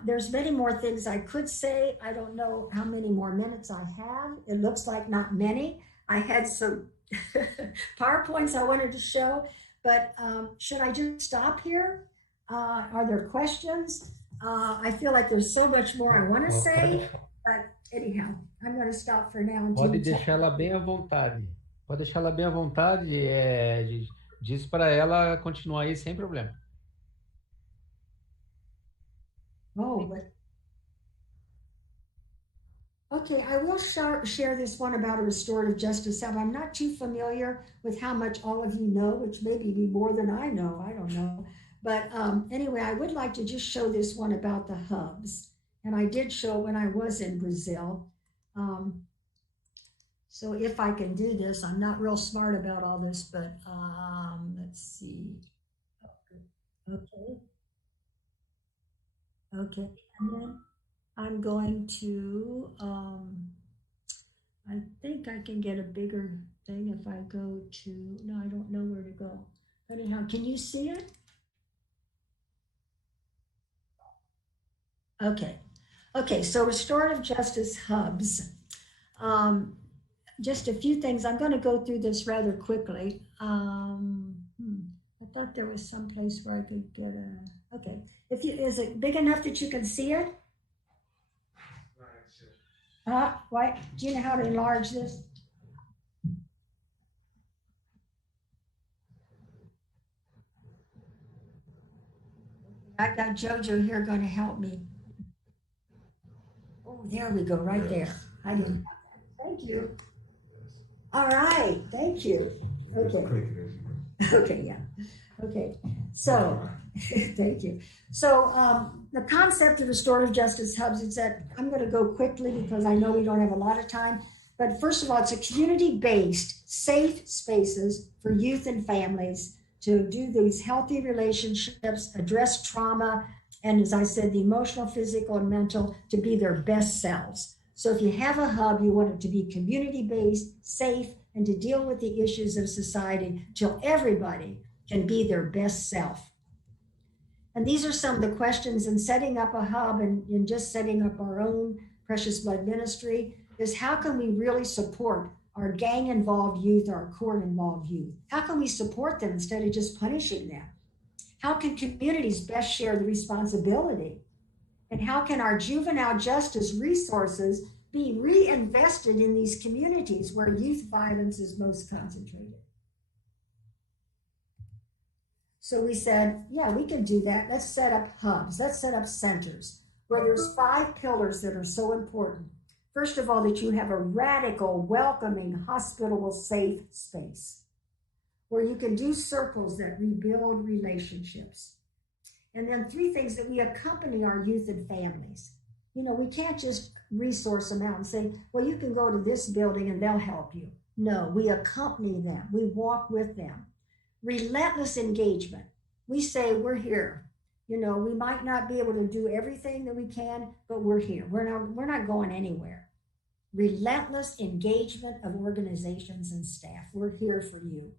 there's many more things I could say. I don't know how many more minutes I have. It looks like not many. I had some PowerPoints I wanted to show, but should I just stop here? Are there questions? I feel like there's so much more I want to say, but anyhow, I'm going to stop for now. Pode deixar ela bem à vontade. Pode deixar ela bem à vontade. Diz para ela continuar aí sem problema. Oh, but okay, I will share this one about a restorative justice hub. I'm not too familiar with how much all of you know, which may be more than I know. I don't know. But anyway, I would like to just show this one about the hubs. And I did show when I was in Brazil. So if I can do this, I'm not real smart about all this, but let's see. Okay. Okay, and then I'm going to, I think I can get a bigger thing if I go to, no, I don't know where to go. Anyhow, can you see it? Okay, so restorative justice hubs. Just a few things. I'm going to go through this rather quickly. I thought there was some place where I could get a, okay. Is it big enough that you can see it? Why? Do you know how to enlarge this? I got Jojo here going to help me. Oh, there we go, right there. I didn't. Thank you. All right, thank you. Okay. Okay, yeah. Okay, so Thank you. So the concept of restorative justice hubs is that I'm going to go quickly because I know we don't have a lot of time. But first of all, it's a community-based, safe spaces for youth and families to do these healthy relationships, address trauma, and as I said, the emotional, physical, and mental to be their best selves. So if you have a hub, you want it to be community-based, safe, and to deal with the issues of society till everybody can be their best self. And these are some of the questions in setting up a hub and in just setting up our own Precious Blood Ministry is how can we really support our gang-involved youth, our court-involved youth? How can we support them instead of just punishing them? How can communities best share the responsibility? And how can our juvenile justice resources be reinvested in these communities where youth violence is most concentrated? So we said, yeah, we can do that. Let's set up hubs. Let's set up centers where there's 5 pillars that are so important. First of all, that you have a radical, welcoming, hospitable, safe space where you can do circles that rebuild relationships. And then 3 things that we accompany our youth and families. You know, we can't just resource them out and say, well, you can go to this building and they'll help you. No, we accompany them. We walk with them. Relentless engagement. We say, we're here. You know, we might not be able to do everything that we can, but we're here. We're not going anywhere. Relentless engagement of organizations and staff. We're here for you.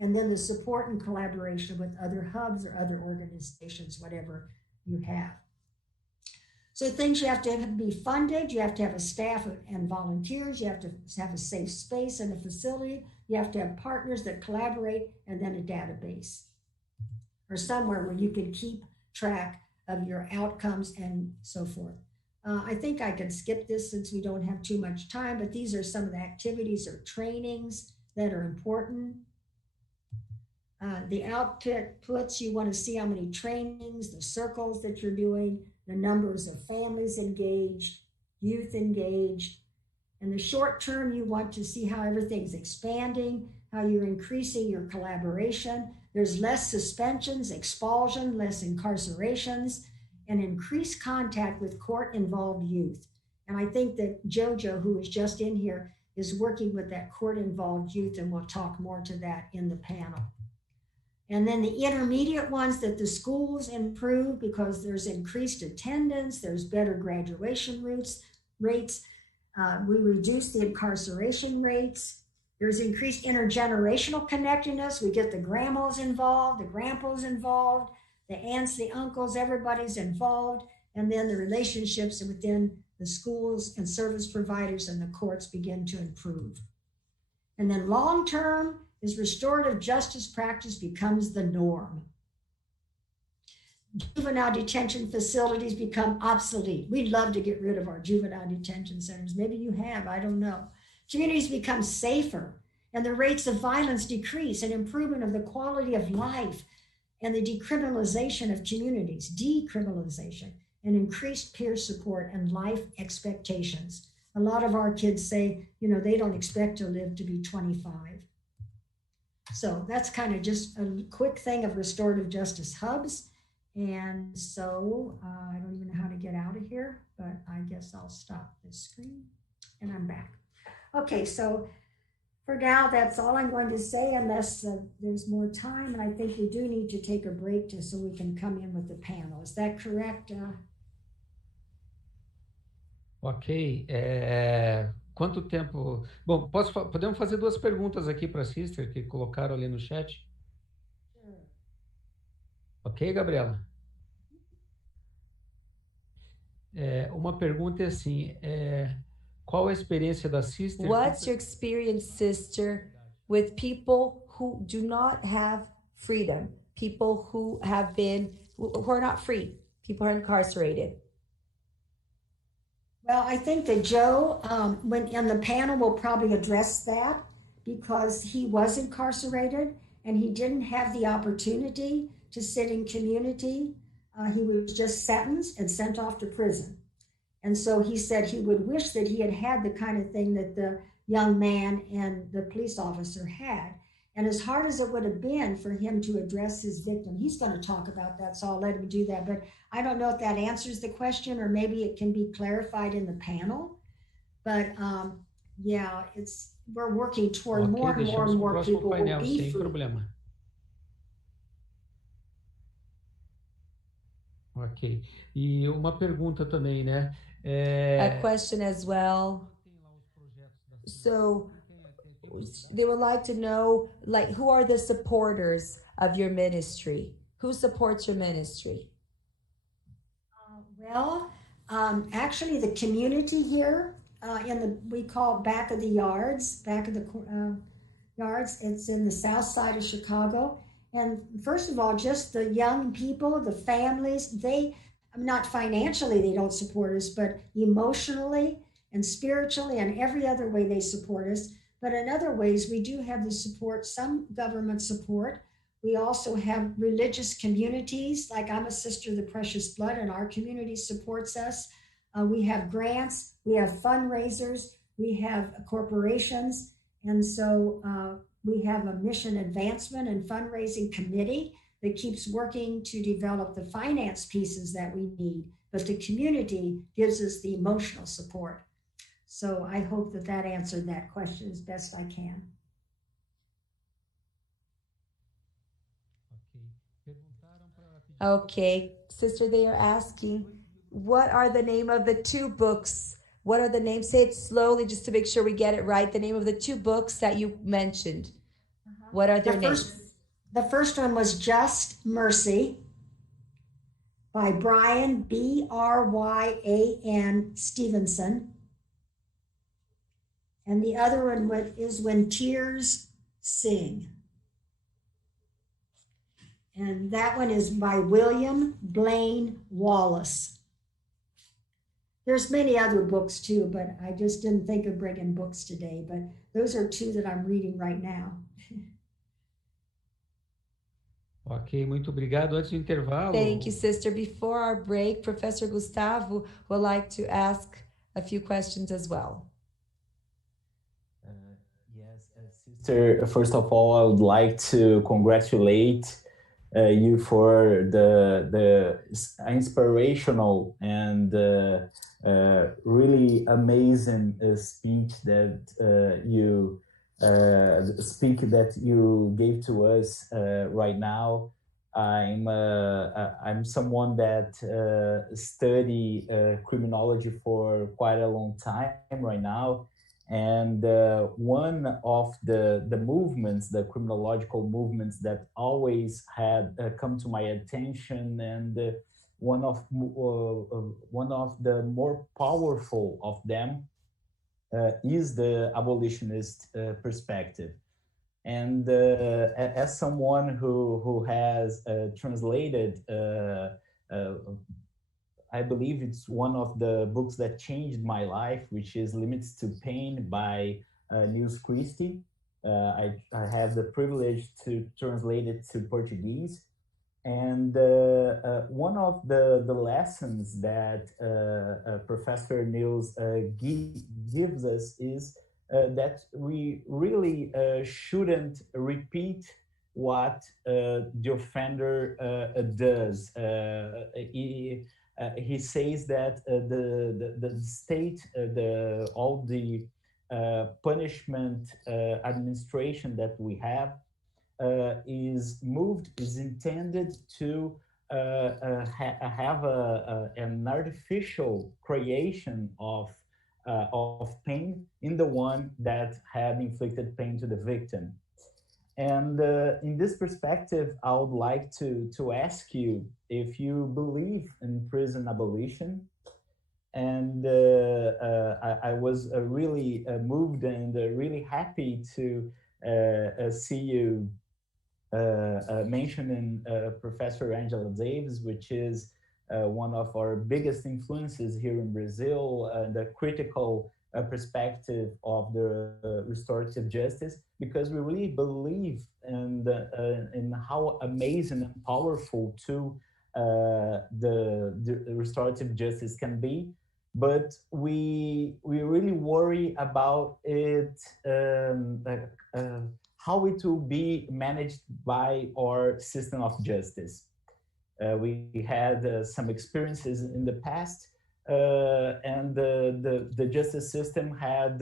And then the support and collaboration with other hubs or other organizations, whatever you have. So things you have to be funded, you have to have a staff and volunteers, you have to have a safe space and a facility, you have to have partners that collaborate, and then a database or somewhere where you can keep track of your outcomes and so forth. I think I can skip this since we don't have too much time, but these are some of the activities or trainings that are important. The outputs, you want to see how many trainings, the circles that you're doing, the numbers of families engaged, youth engaged. In the short term, you want to see how everything's expanding, how you're increasing your collaboration. There's less suspensions, expulsion, less incarcerations, and increased contact with court-involved youth. And I think that JoJo, who was just in here, is working with that court-involved youth, and we'll talk more to that in the panel. And then the intermediate ones that the schools improve because there's increased attendance, there's better graduation rates, we reduce the incarceration rates, there's increased intergenerational connectedness, we get the grandmas involved, the grandpas involved, the aunts, the uncles, everybody's involved, and then the relationships within the schools and service providers and the courts begin to improve. And then long-term, is restorative justice practice becomes the norm. Juvenile detention facilities become obsolete. We'd love to get rid of our juvenile detention centers. Maybe you have, I don't know. Communities become safer and the rates of violence decrease, and improvement of the quality of life and the decriminalization of communities, decriminalization, and increased peer support and life expectations. A lot of our kids say, you know, they don't expect to live to be 25. So that's kind of just a quick thing of restorative justice hubs. And so I don't even know how to get out of here, but I guess I'll stop this screen and I'm back. Okay, so for now, that's all I'm going to say unless there's more time. And I think we do need to take a break just so we can come in with the panel. Is that correct? Ok. Quanto tempo... Bom, podemos fazer 2 perguntas aqui para a Sister, que colocaram ali no chat? Ok, Gabriela? Uma pergunta é assim, qual a experiência da Sister? What's your experience, sister, with people who do not have freedom, people who are not free, people who are incarcerated? Well, I think that Joe, when in the panel, will probably address that because he was incarcerated and he didn't have the opportunity to sit in community. He was just sentenced and sent off to prison. And so he said he would wish that he had had the kind of thing that the young man and the police officer had. And as hard as it would have been for him to address his victim, he's going to talk about that, so I'll let him do that. But I don't know if that answers the question, or maybe it can be clarified in the panel. But yeah, we're working toward more and more and more people will be sem free. problema. Ok. E uma pergunta também, né? A question as well. So they would like to know, like, who are the supporters of your ministry? Who supports your ministry? Well, actually, the community here we call back of the yards, yards. It's in the south side of Chicago. And first of all, just the young people, the families, not financially, they don't support us, but emotionally and spiritually and every other way they support us. But in other ways, we do have the support, some government support. We also have religious communities, like I'm a Sister of the Precious Blood, and our community supports us. We have grants, we have fundraisers, we have corporations, and so we have a mission advancement and fundraising committee that keeps working to develop the finance pieces that we need, but the community gives us the emotional support. So I hope that answered that question as best I can. Okay, sister, they are asking, what are the name of the two books? What are the names? Say it slowly just to make sure we get it right. The name of the two books that you mentioned. What are their names? The first one was Just Mercy by Brian, Bryan Stevenson. And the other one is When Tears Sing. And that one is by William Blaine Wallace. There's many other books too, but I just didn't think of bringing books today. But those are two that I'm reading right now. Ok, muito obrigado. Antes do intervalo. Thank you, sister. Before our break, Professor Gustavo would like to ask a few questions as well. Yes, sister, first of all, I would like to congratulate you for the inspirational and really amazing speech that you gave to us right now. I'm someone that study criminology for quite a long time right now. And one of the movements, the criminological movements that always had come to my attention, and one of the more powerful of them is the abolitionist perspective. And as someone who has translated, I believe it's one of the books that changed my life, which is Limits to Pain by Nils Christie. I have the privilege to translate it to Portuguese. And one of the lessons that Professor Nils gives us is that we really shouldn't repeat what the offender does. He says that the state, all the punishment administration that we have is intended to have an artificial creation of pain in the one that had inflicted pain to the victim. And in this perspective, I would like to ask you if you believe in prison abolition. And I was really moved and really happy to see you mentioning Professor Angela Davis, which is one of our biggest influences here in Brazil, the critical perspective of the restorative justice, because we really believe in how amazing and powerful too the restorative justice can be. But we really worry about it, how it will be managed by our system of justice. We had some experiences in the past, and the justice system had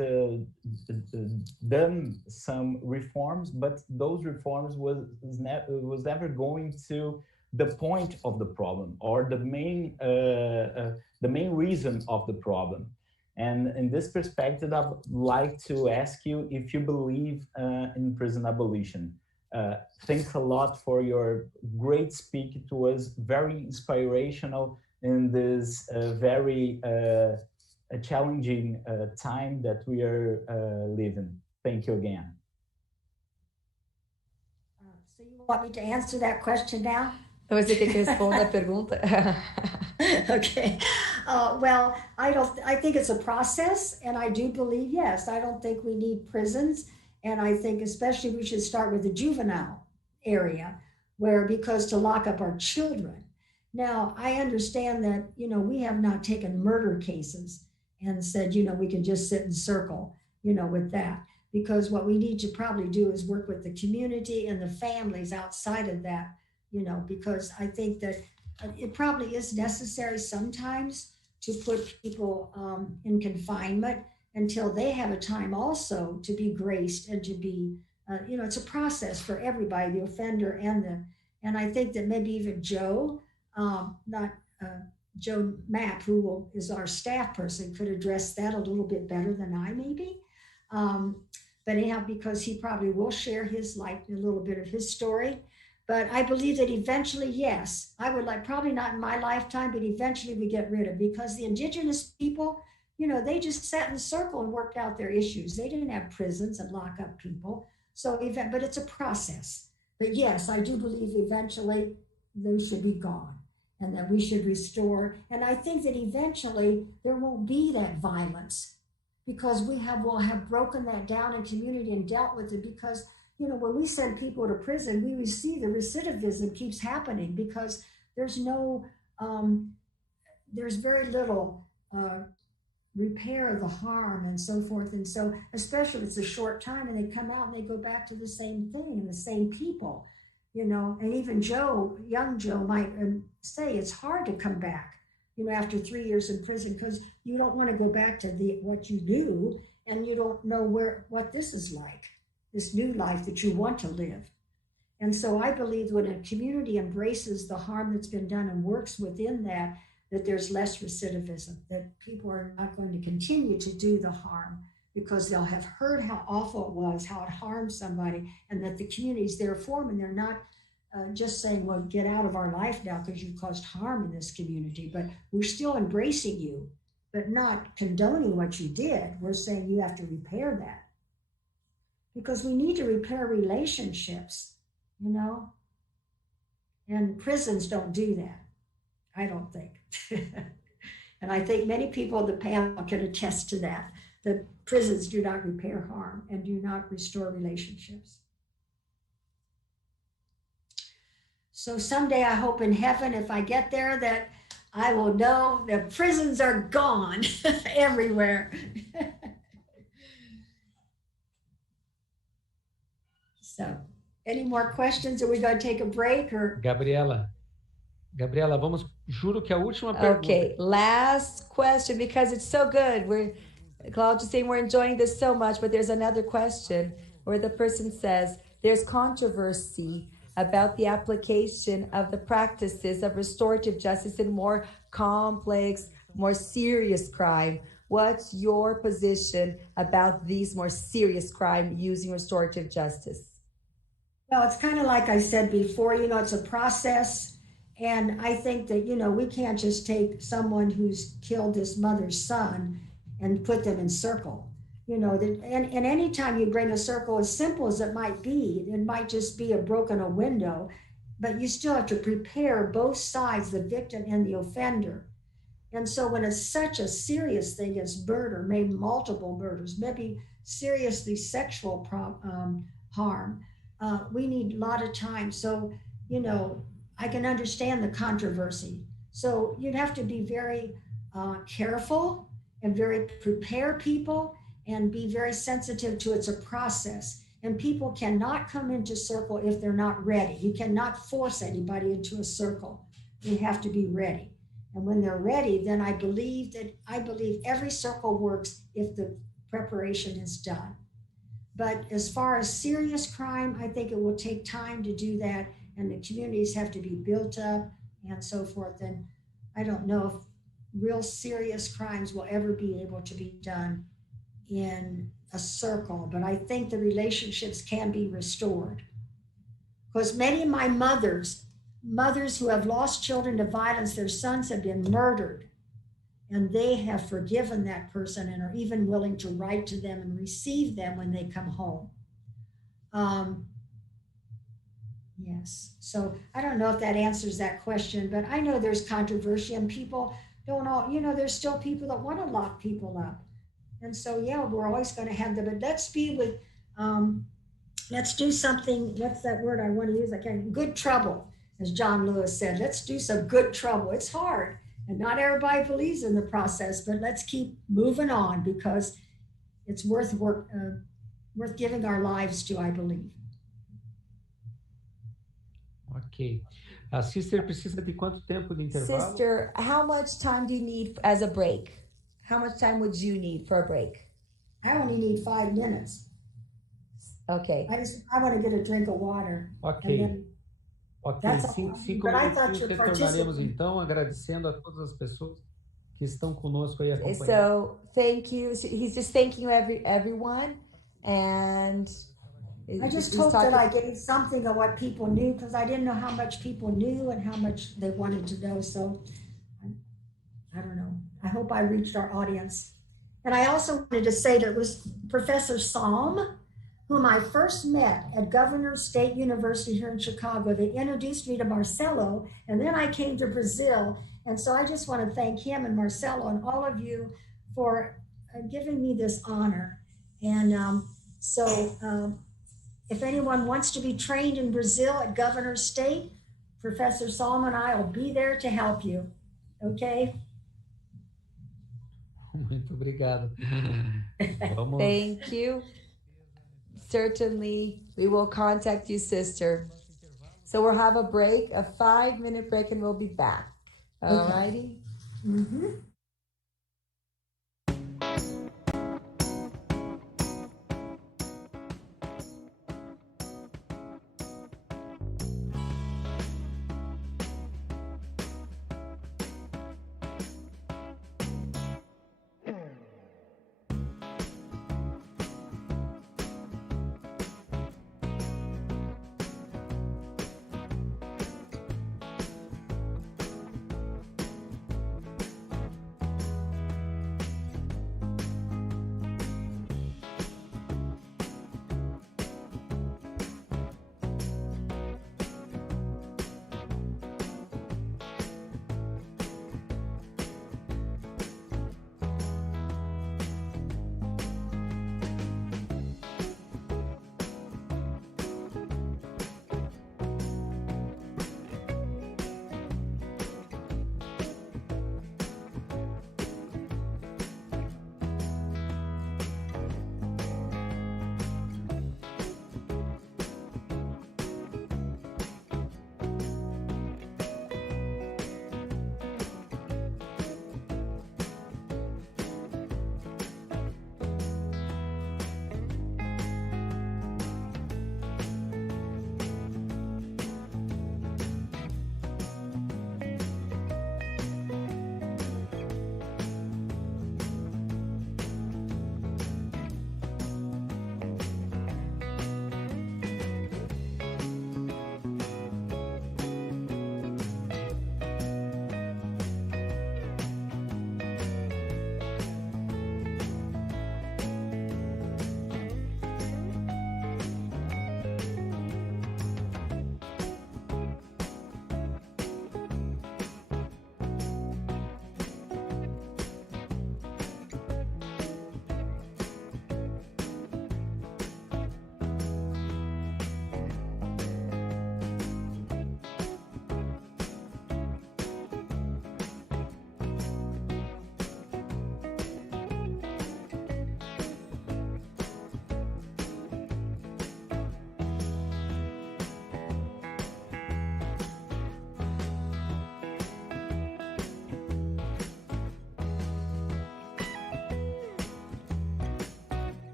done some reforms, but those reforms was never going to the point of the problem or the main reason of the problem. And in this perspective, I would like to ask you if you believe in prison abolition. Thanks a lot for your great speak. It was very inspirational in this very challenging time that we are living. Thank you again. So you want me to answer that question now? Você quer que eu responda a pergunta? Okay. Well, I think it's a process, and I do believe, yes, I don't think we need prisons. And I think especially we should start with the juvenile area, because to lock up our children. Now, I understand that, we have not taken murder cases and said, we can just sit in circle, with that. Because what we need to probably do is work with the community and the families outside of that, because I think that it probably is necessary sometimes to put people in confinement until they have a time also to be graced and to be, it's a process for everybody, the offender and I think that maybe even Joe, Joe Mapp, who is our staff person, could address that a little bit better than I maybe. But anyhow, because he probably will share his life, a little bit of his story. But I believe that eventually, yes, I would like, probably not in my lifetime, but eventually we get rid of, because the indigenous people, they just sat in a circle and worked out their issues. They didn't have prisons and lock up people. But it's a process. But yes, I do believe eventually they should be gone and that we should restore. And I think that eventually there won't be that violence because will have broken that down in community and dealt with it. Because, when we send people to prison, we see the recidivism keeps happening because there's very little repair of the harm and so forth. And so, especially if it's a short time and they come out and they go back to the same thing and the same people, and even young Joe might say it's hard to come back, after 3 years in prison, because you don't want to go back to what you knew and you don't know what this is like, this new life that you want to live. And so I believe when a community embraces the harm that's been done and works within that there's less recidivism, that people are not going to continue to do the harm because they'll have heard how awful it was, how it harmed somebody, and that the community's there for them, and they're not just saying, well, get out of our life now because you caused harm in this community, but we're still embracing you, but not condoning what you did. We're saying you have to repair that. Because we need to repair relationships, and prisons don't do that. I don't think. And I think many people on the panel can attest to that. The prisons do not repair harm and do not restore relationships. So someday I hope in heaven, if I get there, that I will know the prisons are gone everywhere. So, any more questions? Are we going to take a break or? Gabriela, vamos, juro que a última pergunta. Okay, last question, because it's so good. Claudia's saying we're enjoying this so much, but there's another question where the person says, there's controversy about the application of the practices of restorative justice in more complex, more serious crime. What's your position about these more serious crime using restorative justice? Well, it's kind of like I said before, it's a process. And I think that, we can't just take someone who's killed his mother's son and put them in circle. And anytime you bring a circle, as simple as it might be, it might just be a window, but you still have to prepare both sides, the victim and the offender. And so when it's such a serious thing as murder, maybe multiple murders, maybe seriously sexual harm, we need a lot of time. So, I can understand the controversy. So you'd have to be very careful and prepare people and be very sensitive to it's a process. And people cannot come into circle if they're not ready. You cannot force anybody into a circle. You have to be ready. And when they're ready, then I believe every circle works if the preparation is done. But as far as serious crime, I think it will take time to do that, and the communities have to be built up and so forth. And I don't know if real serious crimes will ever be able to be done in a circle, but I think the relationships can be restored. Because many of my mothers who have lost children to violence, their sons have been murdered, and they have forgiven that person and are even willing to write to them and receive them when they come home. Yes, so I don't know if that answers that question, but I know there's controversy and people don't all, there's still people that want to lock people up. And so, yeah, we're always going to have them, but let's be with, let's do something, what's that word I want to use? Good trouble, as John Lewis said. Let's do some good trouble. It's hard, and not everybody believes in the process, but let's keep moving on because it's worth giving our lives to, I believe. Ok. A Sister precisa de quanto tempo de intervalo? Sister, how much time do you need as a break? How much time would you need for a break? I only need 5 minutes. Okay. I want to get a drink of water. Ok. Ok, That's 5 but I thought minutinhos, you're retornaremos participating. então, agradecendo a todas as pessoas que estão conosco aí acompanhando. So thank you. He's just thanking everyone, and I just hope that I gave something of what people knew, because I didn't know how much people knew and how much they wanted to know. So I don't know. I hope I reached our audience. And I also wanted to say that it was Professor Salm, whom I first met at Governor State University here in Chicago. They introduced me to Marcelo, and then I came to Brazil. And so I just want to thank him and Marcelo and all of you for giving me this honor. And if anyone wants to be trained in Brazil at Governor State, Professor Salm and I will be there to help you. Okay? Muito obrigado. Vamos. Thank you. Certainly, we will contact you, sister. So we'll have a break, a 5-minute break, and we'll be back. All righty? Mm-hmm.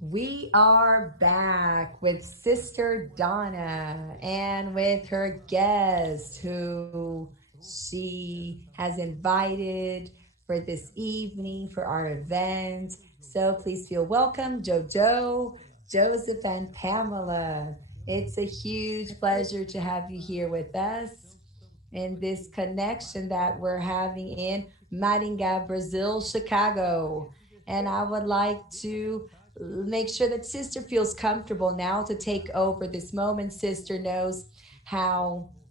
We are back with Sister Donna and with her guest who she has invited for this evening for our event. So please feel welcome, Jojo, Joseph, and Pamela. It's a huge pleasure to have you here with us in this connection that we're having in Maringá, Brazil, Chicago. And I would like to make sure that Sister feels comfortable now to take over this moment. Sister knows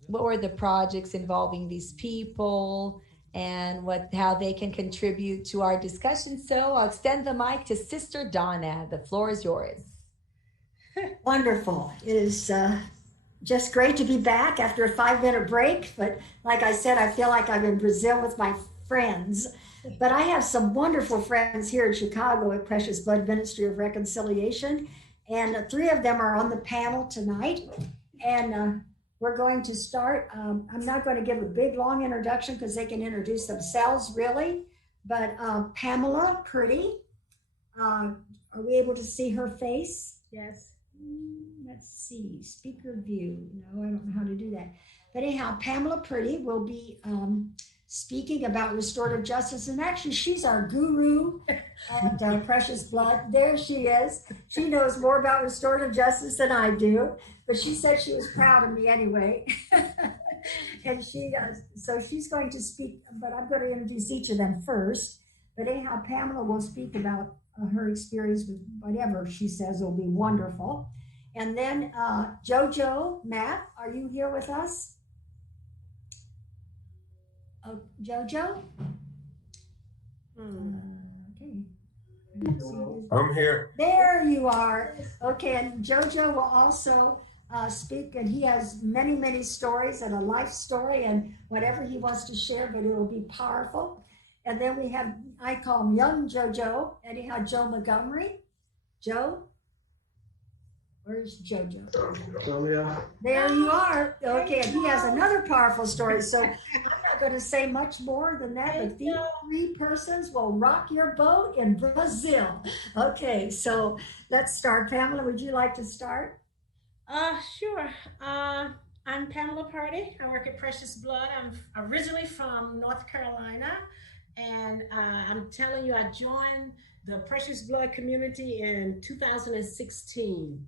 what were the projects involving these people and how they can contribute to our discussion. So I'll extend the mic to Sister Donna. The floor is yours. Wonderful. It is just great to be back after a 5-minute break. But like I said, I feel like I'm in Brazil with my friends. But I have some wonderful friends here in Chicago at Precious Blood Ministry of Reconciliation. And 3 of them are on the panel tonight. And we're going to start. I'm not going to give a big, long introduction because they can introduce themselves, really. But Pamela Purdy, are we able to see her face? Yes. Let's see, speaker view. No, I don't know how to do that. But anyhow, Pamela Purdy will be speaking about restorative justice. And actually, she's our guru at Precious Blood. There she is. She knows more about restorative justice than I do, but she said she was proud of me anyway. And so she's going to speak, but I'm going to introduce each of them first. But anyhow, Pamela will speak about her experience with whatever she says will be wonderful. And then Jojo, Matt, are you here with us? Oh, Jojo? Okay. I'm here. There you are. Okay, and Jojo will also speak, and he has many, many stories and a life story and whatever he wants to share, but it will be powerful. And then we have, I call him young Jojo, anyhow, Joe Montgomery. Joe? Where's Jojo? There you are. Okay, and he has another powerful story. So I'm not going to say much more than that, but these 3 persons will rock your boat in Brazil. Okay, so let's start. Pamela, would you like to start? Sure. I'm Pamela Purdy. I work at Precious Blood. I'm originally from North Carolina. And I'm telling you, I joined the Precious Blood community in 2016.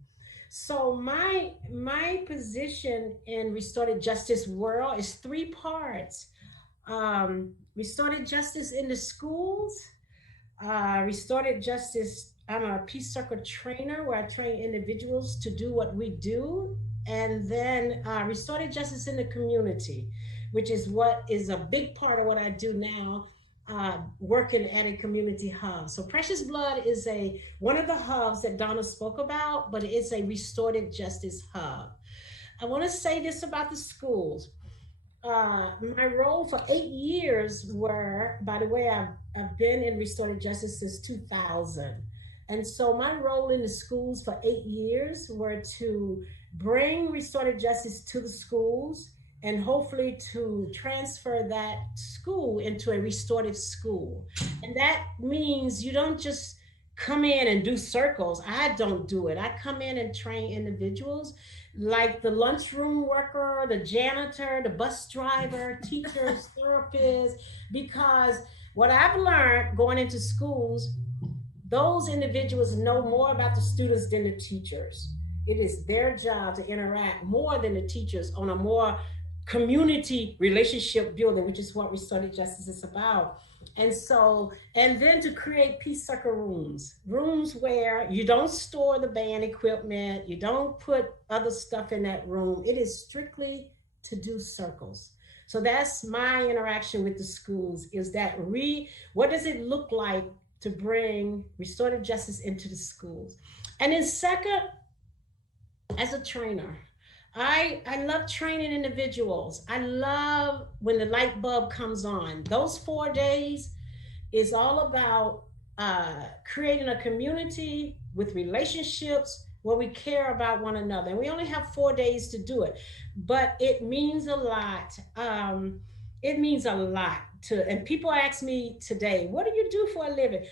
So my position in restorative justice world is 3 parts. Restorative justice in the schools, restorative justice, I'm a Peace Circle trainer where I train individuals to do what we do. And then restorative justice in the community, which is what is a big part of what I do now. Working at a community hub. So Precious Blood is one of the hubs that Donna spoke about, but it's a restorative justice hub. I want to say this about the schools. My role for 8 years were, by the way, I've been in restorative justice since 2000. And so my role in the schools for 8 years were to bring restorative justice to the schools and hopefully to transfer that school into a restorative school. And that means you don't just come in and do circles. I don't do it. I come in and train individuals like the lunchroom worker, the janitor, the bus driver, teachers, therapists, because what I've learned going into schools, those individuals know more about the students than the teachers. It is their job to interact more than the teachers on a more community relationship building, which is what restorative justice is about. And then to create Peace Circle rooms where you don't store the band equipment, you don't put other stuff in that room. It is strictly to do circles. So that's my interaction with the schools, is that what does it look like to bring restorative justice into the schools? And then second, as a trainer, I love training individuals. I love when the light bulb comes on. Those 4 days is all about creating a community with relationships where we care about one another. And we only have 4 days to do it, but it means a lot. it means a lot to, and people ask me today, what do you do for a living?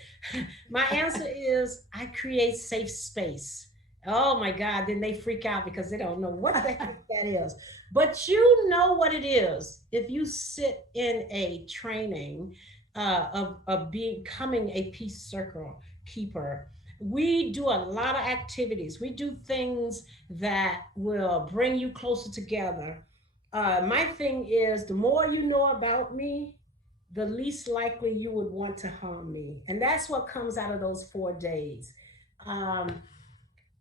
My answer is I create safe space. Oh my God, then they freak out because they don't know what the heck that is. But you know what it is if you sit in a training of becoming a peace circle keeper. We do a lot of activities. We do things that will bring you closer together. My thing is the more you know about me, the least likely you would want to harm me. And that's what comes out of those 4 days. Um,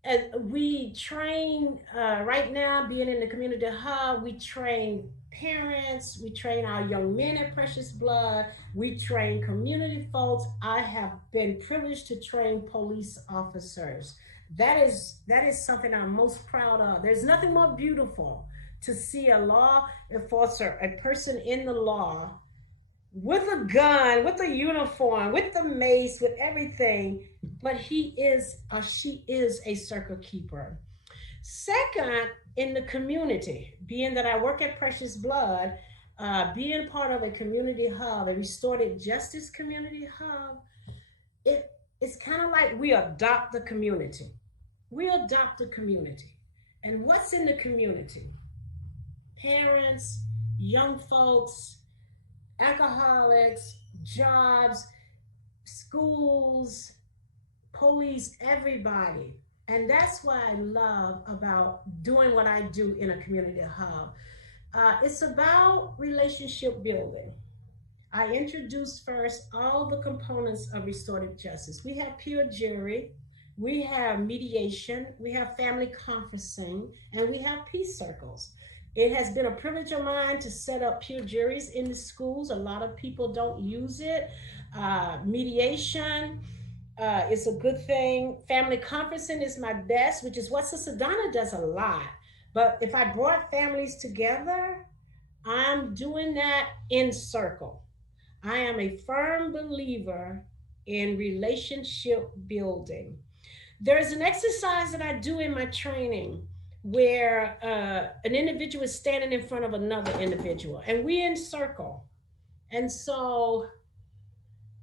and we train right now, being in the community hub, we train parents, we train our young men at Precious Blood, we train community folks. I have been privileged to train police officers. That is something I'm most proud of. There's nothing more beautiful to see a law enforcer, a person in the law with a gun, with a uniform, with the mace, with everything, but he is or she is a circle keeper. Second, in the community, being that I work at Precious Blood, being part of a community hub, a restorative justice community hub, it's kind of like we adopt the community. We adopt the community. And what's in the community? Parents, young folks, alcoholics, jobs, schools, police, everybody. And that's what I love about doing what I do in a community hub. It's about relationship building. I introduced first all the components of restorative justice. We have peer jury, we have mediation, we have family conferencing, and we have peace circles. It has been a privilege of mine to set up peer juries in the schools. A lot of people don't use it. Mediation is a good thing. Family conferencing is my best, which is what Sister Donna does a lot. But if I brought families together, I'm doing that in circle. I am a firm believer in relationship building. There's an exercise that I do in my training where an individual is standing in front of another individual and we in circle. And so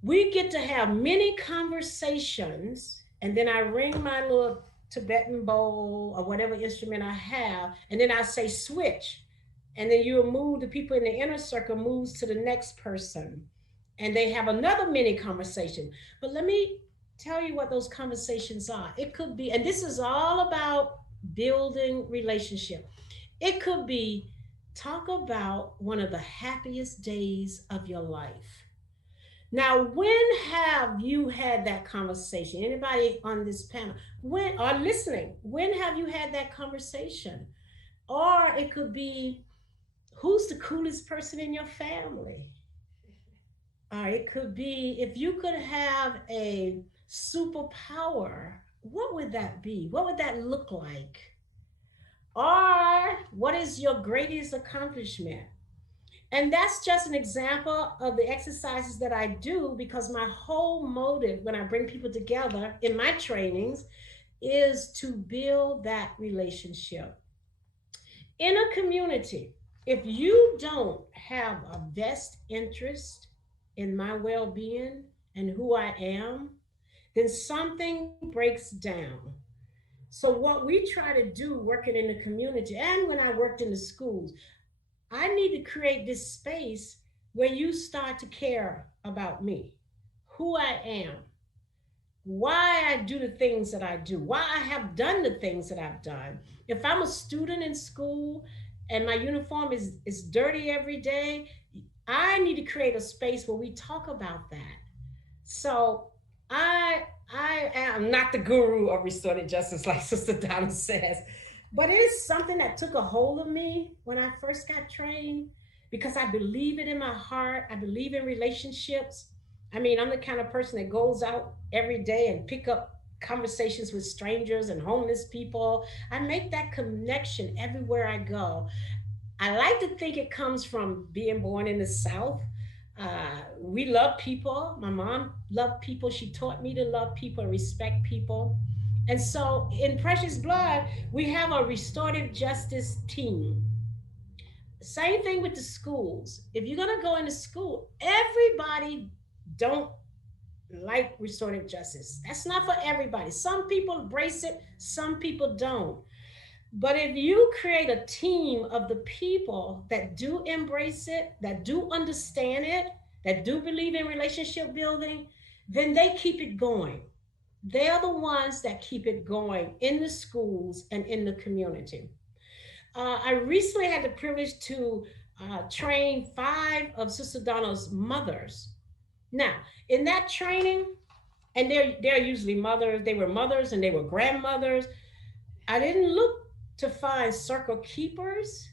we get to have many conversations, and then I ring my little Tibetan bowl or whatever instrument I have, and then I say switch. And then you'll move, the people in the inner circle moves to the next person and they have another mini conversation. But let me tell you what those conversations are. It could be, and this is all about building relationship. It could be talk about one of the happiest days of your life. Now, when have you had that conversation? Anybody on this panel, when or listening, when have you had that conversation? Or it could be, who's the coolest person in your family? Or it could be, if you could have a superpower, what would that be? What would that look like? Or what is your greatest accomplishment? And that's just an example of the exercises that I do, because my whole motive when I bring people together in my trainings is to build that relationship. In a community, if you don't have a vested interest in my well-being and who I am, then something breaks down. So what we try to do working in the community, and when I worked in the schools, I need to create this space where you start to care about me, who I am, why I do the things that I do, why I have done the things that I've done. If I'm a student in school and my uniform is dirty every day, I need to create a space where we talk about that. So I am not the guru of restorative justice, like Sister Donna says, but it is something that took a hold of me when I first got trained, because I believe it in my heart. I believe in relationships. I mean, I'm the kind of person that goes out every day and pick up conversations with strangers and homeless people. I make that connection everywhere I go. I like to think it comes from being born in the South. We love people. My mom loved people. She taught me to love people, respect people. And so in Precious Blood, we have a restorative justice team. same thing with the schools. If you're going to go into school, everybody don't like restorative justice. That's not for everybody. Some people embrace it, some people don't. But if you create a team of the people that do embrace it, that do understand it, that do believe in relationship building, then they keep it going. They are the ones that keep it going in the schools and in the community. I recently had the privilege to train 5 of Sister Donna's mothers. Now, in that training, and they're usually mothers, they were mothers and they were grandmothers. I didn't look to find circle keepers.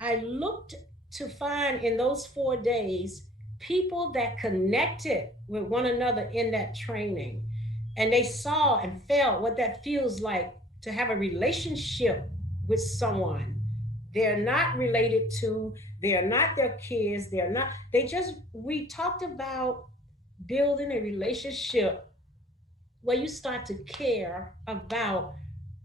I looked to find in those 4 days people that connected with one another in that training. And they saw and felt what that feels like to have a relationship with someone. They're not related to, they're not their kids, we talked about building a relationship where you start to care about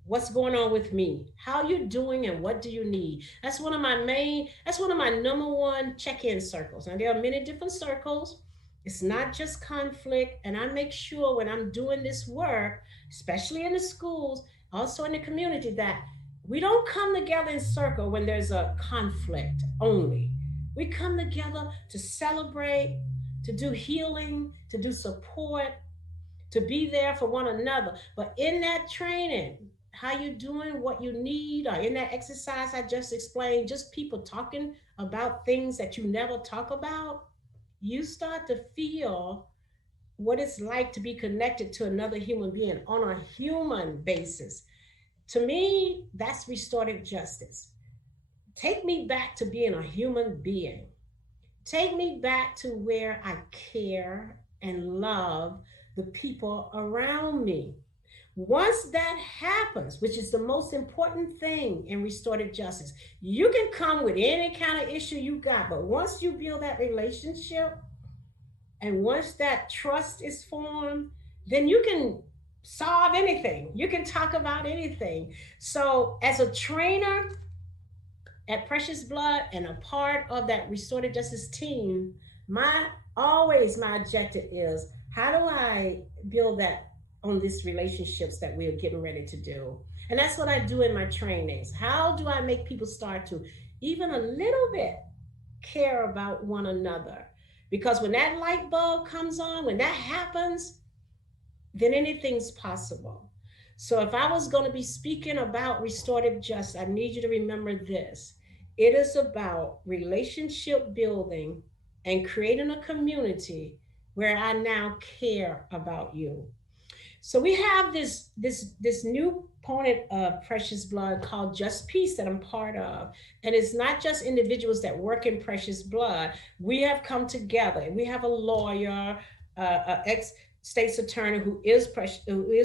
what's going on with me, how you're doing, and what do you need. That's one of my number one check-in circles. Now, there are many different circles. It's not just conflict. And I make sure when I'm doing this work, especially in the schools, also in the community, that we don't come together in circle when there's a conflict only. We come together to celebrate, to do healing, to do support, to be there for one another. But in that training, how you doing, what you need, or in that exercise I just explained, just people talking about things that you never talk about, you start to feel what it's like to be connected to another human being on a human basis. To me, that's restorative justice. Take me back to being a human being. Take me back to where I care and love the people around me. Once that happens, which is the most important thing in restorative justice, you can come with any kind of issue you got, but once you build that relationship and once that trust is formed, then you can solve anything. You can talk about anything. So as a trainer at Precious Blood and a part of that restorative justice team, my objective is, how do I build that on these relationships that we're getting ready to do? And that's what I do in my trainings. How do I make people start to even a little bit care about one another? Because when that light bulb comes on, when that happens, then anything's possible. So if I was going to be speaking about restorative justice, I need you to remember this. It is about relationship building and creating a community where I now care about you. So we have this new component of Precious Blood called Just Peace that I'm part of. And it's not just individuals that work in Precious Blood. We have come together. We have a lawyer, ex-state's attorney who is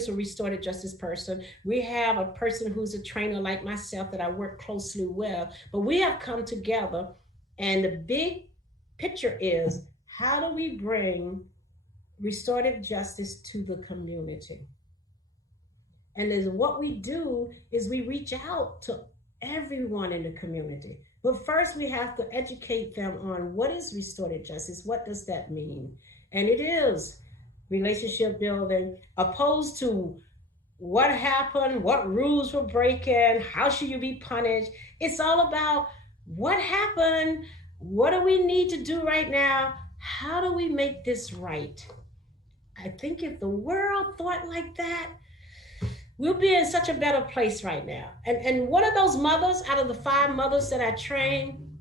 a restorative justice person. We have a person who's a trainer like myself that I work closely with. But we have come together, and the big picture is, how do we bring restorative justice to the community? And then what we do is we reach out to everyone in the community. But first we have to educate them on what is restorative justice, what does that mean? And it is relationship building, opposed to what happened, what rules were breaking, how should you be punished? It's all about what happened, what do we need to do right now? How do we make this right? I think if the world thought like that, we'll be in such a better place right now. And one of those mothers, out of the 5 mothers that I trained,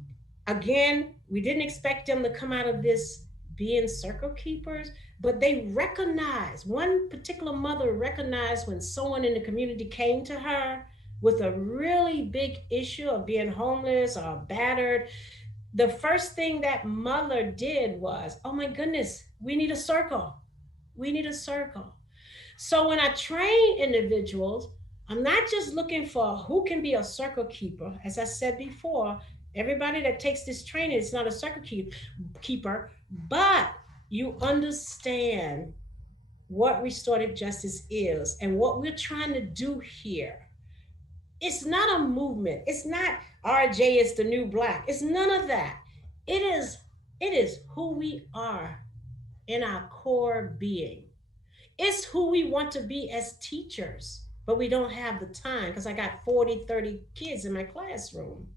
again, we didn't expect them to come out of this being circle keepers, but they recognized, one particular mother recognized when someone in the community came to her with a really big issue of being homeless or battered. The first thing that mother did was, oh my goodness, we need a circle. We need a circle. So when I train individuals, I'm not just looking for who can be a circle keeper. As I said before, everybody that takes this training is not a circle keeper, but you understand what restorative justice is and what we're trying to do here It's not a movement. It's not RJ is the new black. It's none of that. It is who we are in our core being. It's who we want to be as teachers, but we don't have the time because I got 40, 30 kids in my classroom.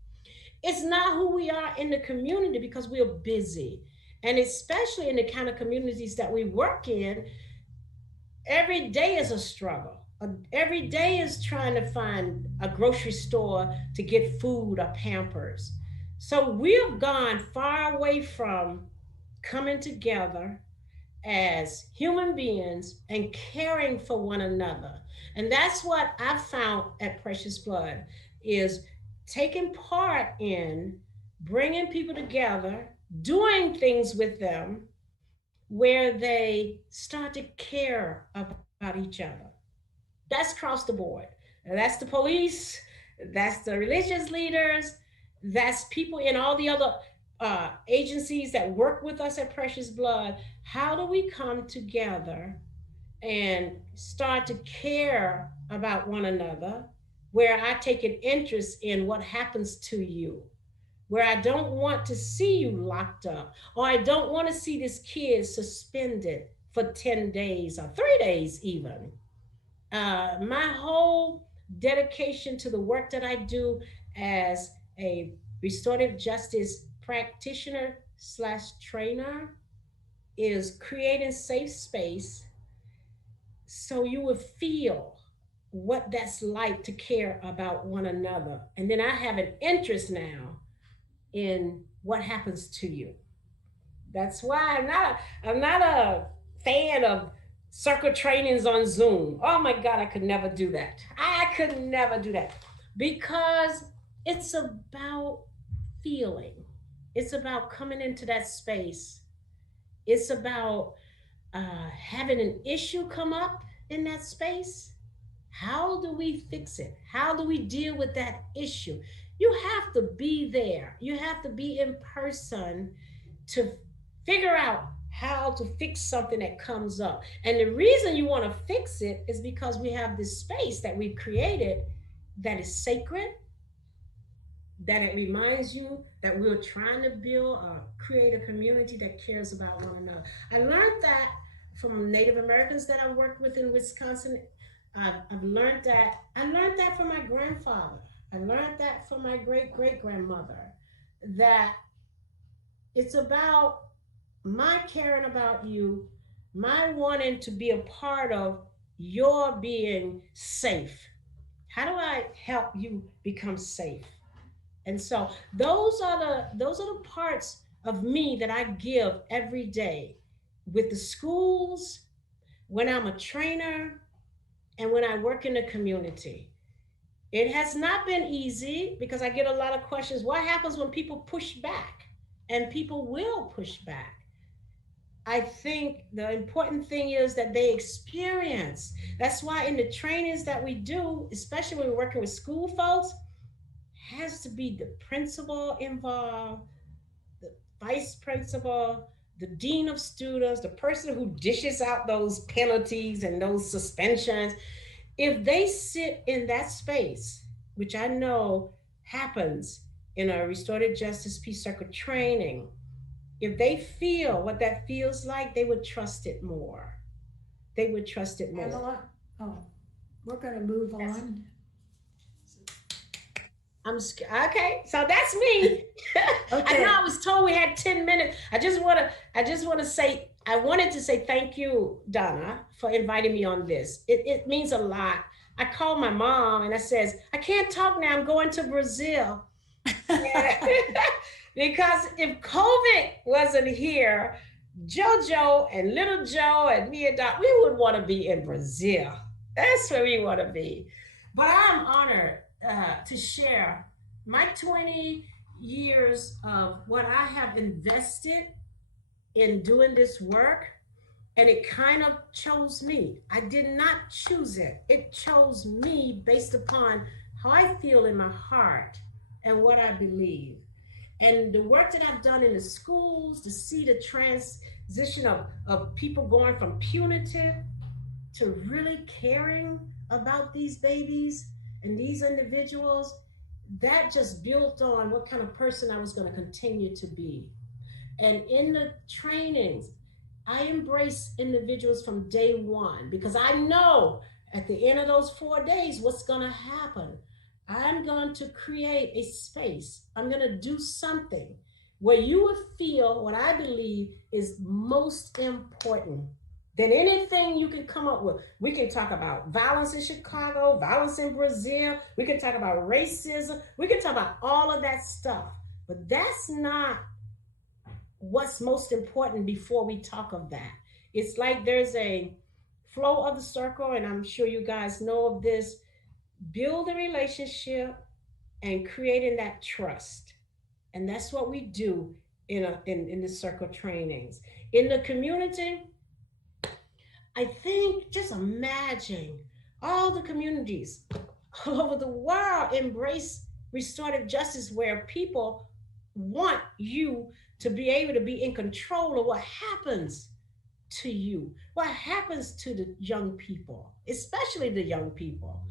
It's not who we are in the community because we're busy. And especially in the kind of communities that we work in, every day is a struggle. Every day is trying to find a grocery store to get food or Pampers. So we have gone far away from coming together as human beings and caring for one another. And that's what I've found at Precious Blood, is taking part in bringing people together, doing things with them where they start to care about each other. That's across the board. And that's the police, that's the religious leaders, that's people in all the other agencies that work with us at Precious Blood. How do we come together and start to care about one another, where I take an interest in what happens to you, where I don't want to see you locked up, or I don't want to see this kid suspended for 10 days or 3 days even. My whole dedication to the work that I do as a restorative justice practitioner / trainer is creating safe space so you will feel what that's like to care about one another. And then I have an interest now in what happens to you. That's why I'm not a fan of circle trainings on Zoom. Oh my God, I could never do that. I could never do that, because it's about feeling. It's about coming into that space. It's about having an issue come up in that space. How do we fix it? How do we deal with that issue? You have to be there. You have to be in person to figure out how to fix something that comes up. And the reason you want to fix it is because we have this space that we've created that is sacred, that it reminds you that we're trying to build or create a community that cares about one another. I learned that from Native Americans that I worked with in Wisconsin. I've learned that. I learned that from my grandfather. I learned that from my great-great-grandmother, that it's about my caring about you, my wanting to be a part of your being safe. How do I help you become safe? And so those are the parts of me that I give every day with the schools, when I'm a trainer, and when I work in the community. It has not been easy, because I get a lot of questions. What happens when people push back? And people will push back. I think the important thing is that they experience. That's why in the trainings that we do, especially when we're working with school folks, has to be the principal involved, the vice principal, the dean of students, the person who dishes out those penalties and those suspensions. If they sit in that space, which I know happens in a restorative justice peace circle training, if they feel what that feels like, they would trust it more. They would trust it more. Angela, we're going to move on. Okay, so that's me. Okay. I know I was told we had 10 minutes. I wanted to say thank you, Donna, for inviting me on this. It means a lot. I called my mom and I says, I can't talk now, I'm going to Brazil. Because if COVID wasn't here, JoJo and little Joe and me and Doc, we would want to be in Brazil. That's where we want to be. But I'm honored to share my 20 years of what I have invested in doing this work, and it kind of chose me. I did not choose it. It chose me based upon how I feel in my heart and what I believe. And the work that I've done in the schools, to see the transition of people going from punitive to really caring about these babies And these individuals, that just built on what kind of person I was going to continue to be. And in the trainings, I embrace individuals from day one, because I know at the end of those 4 days, what's going to happen. I'm going to create a space. I'm going to do something where you would feel what I believe is most important than anything you can come up with. We can talk about violence in Chicago, violence in Brazil. We can talk about racism. We can talk about all of that stuff. But that's not what's most important before we talk of that. It's like there's a flow of the circle, and I'm sure you guys know of this. Build a relationship and creating that trust. And that's what we do in the circle trainings. In the community, I think, just imagine all the communities all over the world embrace restorative justice, where people want you to be able to be in control of what happens to you, what happens to the young people, especially the young people.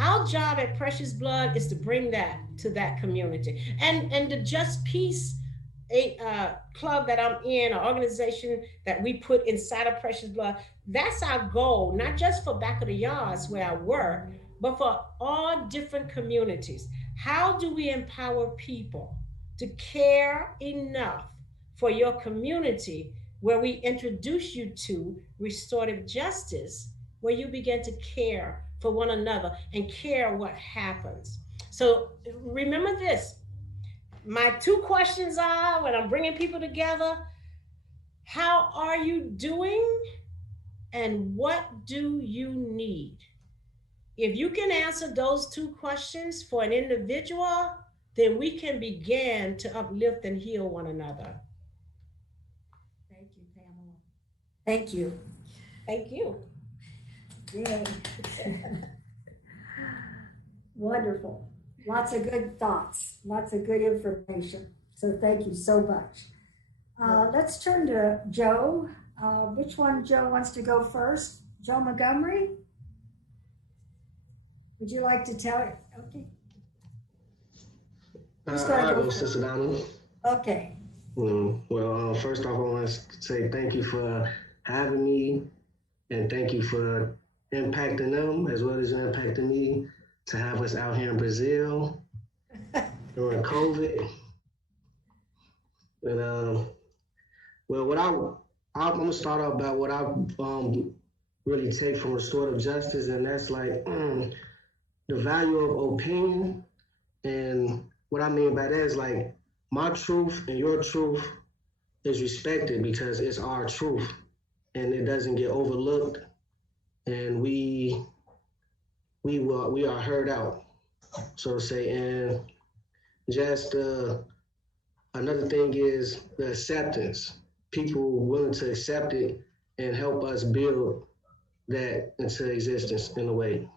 Our job at Precious Blood is to bring that to that community. And the Just Peace club that I'm in, an organization that we put inside of Precious Blood, that's our goal, not just for Back of the Yards where I work, but for all different communities. How do we empower people to care enough for your community, where we introduce you to restorative justice, where you begin to care for one another and care what happens. So remember this, my 2 questions are, when I'm bringing people together, how are you doing and what do you need? If you can answer those 2 questions for an individual, then we can begin to uplift and heal one another. Thank you, Pamela. Thank you. Thank you. Yay. Wonderful. Lots of good thoughts, lots of good information. So thank you so much. Let's turn to Joe. Which one Joe wants to go first? Joe Montgomery? Would you like to tell it? Okay. I'll go, Sister Donna. Okay. Well, first off, I want to say thank you for having me, and thank you for impacting them as well as you're impacting me to have us out here in Brazil during COVID. And well, I'm gonna start off about what I really take from restorative justice, and that's like the value of opinion. And what I mean by that is like my truth and your truth is respected because it's our truth and it doesn't get overlooked, and we are heard out, so to say. And just another thing is the acceptance. People willing to accept it and help us build that into existence in a way.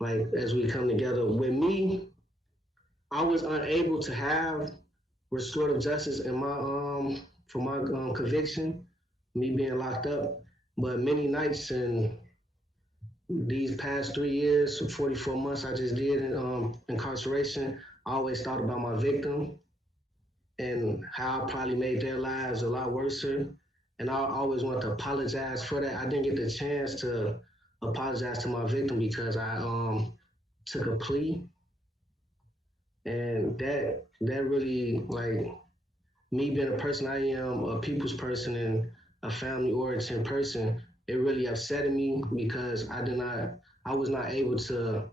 Like as we come together. With me, I was unable to have restorative justice in my for my conviction, me being locked up. But many nights in these past 3 years, 44 months I just did in incarceration, I always thought about my victim and how I probably made their lives a lot worse. And I always wanted to apologize for that. I didn't get the chance to apologize to my victim because I took a plea. And that really, like, me being a person I am, a people's person and a family origin person, it really upset me because I was not able to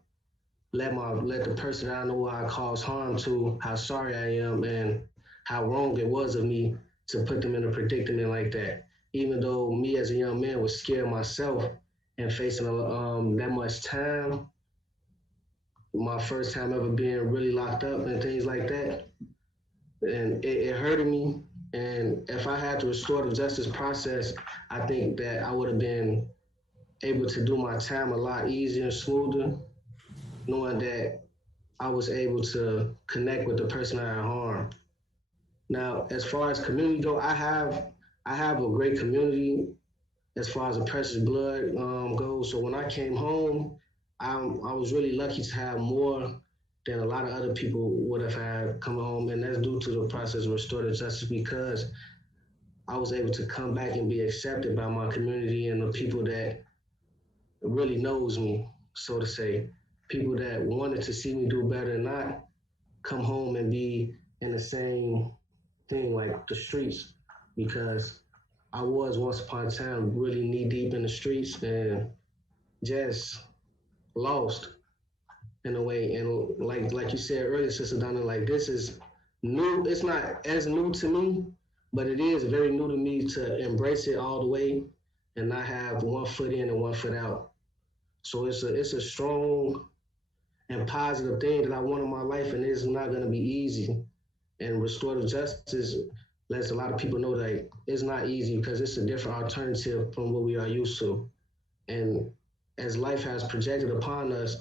let the person that I know I caused harm to, how sorry I am and how wrong it was of me to put them in a predicament like that. Even though me as a young man was scared myself and facing that much time, my first time ever being really locked up and things like that. And it hurted me. And if I had the restorative justice process, I think that I would have been able to do my time a lot easier and smoother, knowing that I was able to connect with the person I had harmed. Now, as far as community go, I have a great community as far as the Precious Blood goes. So when I came home, I was really lucky to have more than a lot of other people would have had come home, and that's due to the process of restorative justice, because I was able to come back and be accepted by my community and the people that really knows me, so to say. People that wanted to see me do better and not come home and be in the same thing like the streets, because I was once upon a time really knee deep in the streets and just lost in a way. And like you said earlier, Sister Donna, like this is new. It's not as new to me, but it is very new to me to embrace it all the way and not have one foot in and one foot out. So it's a strong and positive thing that I want in my life, and it's not going to be easy. And restorative justice lets a lot of people know that it's not easy because it's a different alternative from what we are used to. And as life has projected upon us,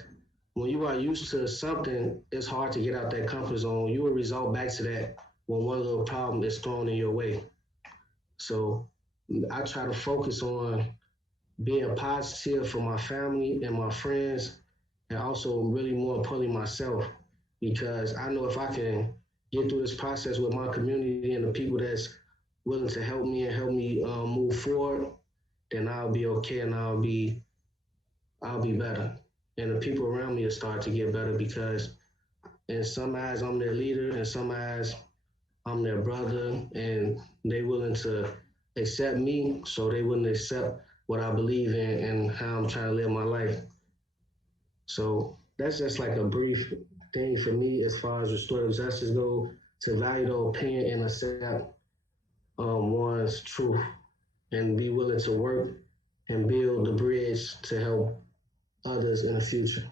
when you are used to something, it's hard to get out that comfort zone. You will result back to that when one little problem is thrown in your way. So I try to focus on being positive for my family and my friends, and also really more importantly myself, because I know if I can get through this process with my community and the people that's willing to help me and help me move forward, then I'll be okay and I'll be better. And the people around me will start to get better, because in some eyes I'm their leader, in some eyes I'm their brother, and they willing to accept me, so they wouldn't accept what I believe in and how I'm trying to live my life. So that's just like a brief thing for me as far as restorative justice goes, to value the opinion and accept one's truth and be willing to work and build the bridge to help others in the future.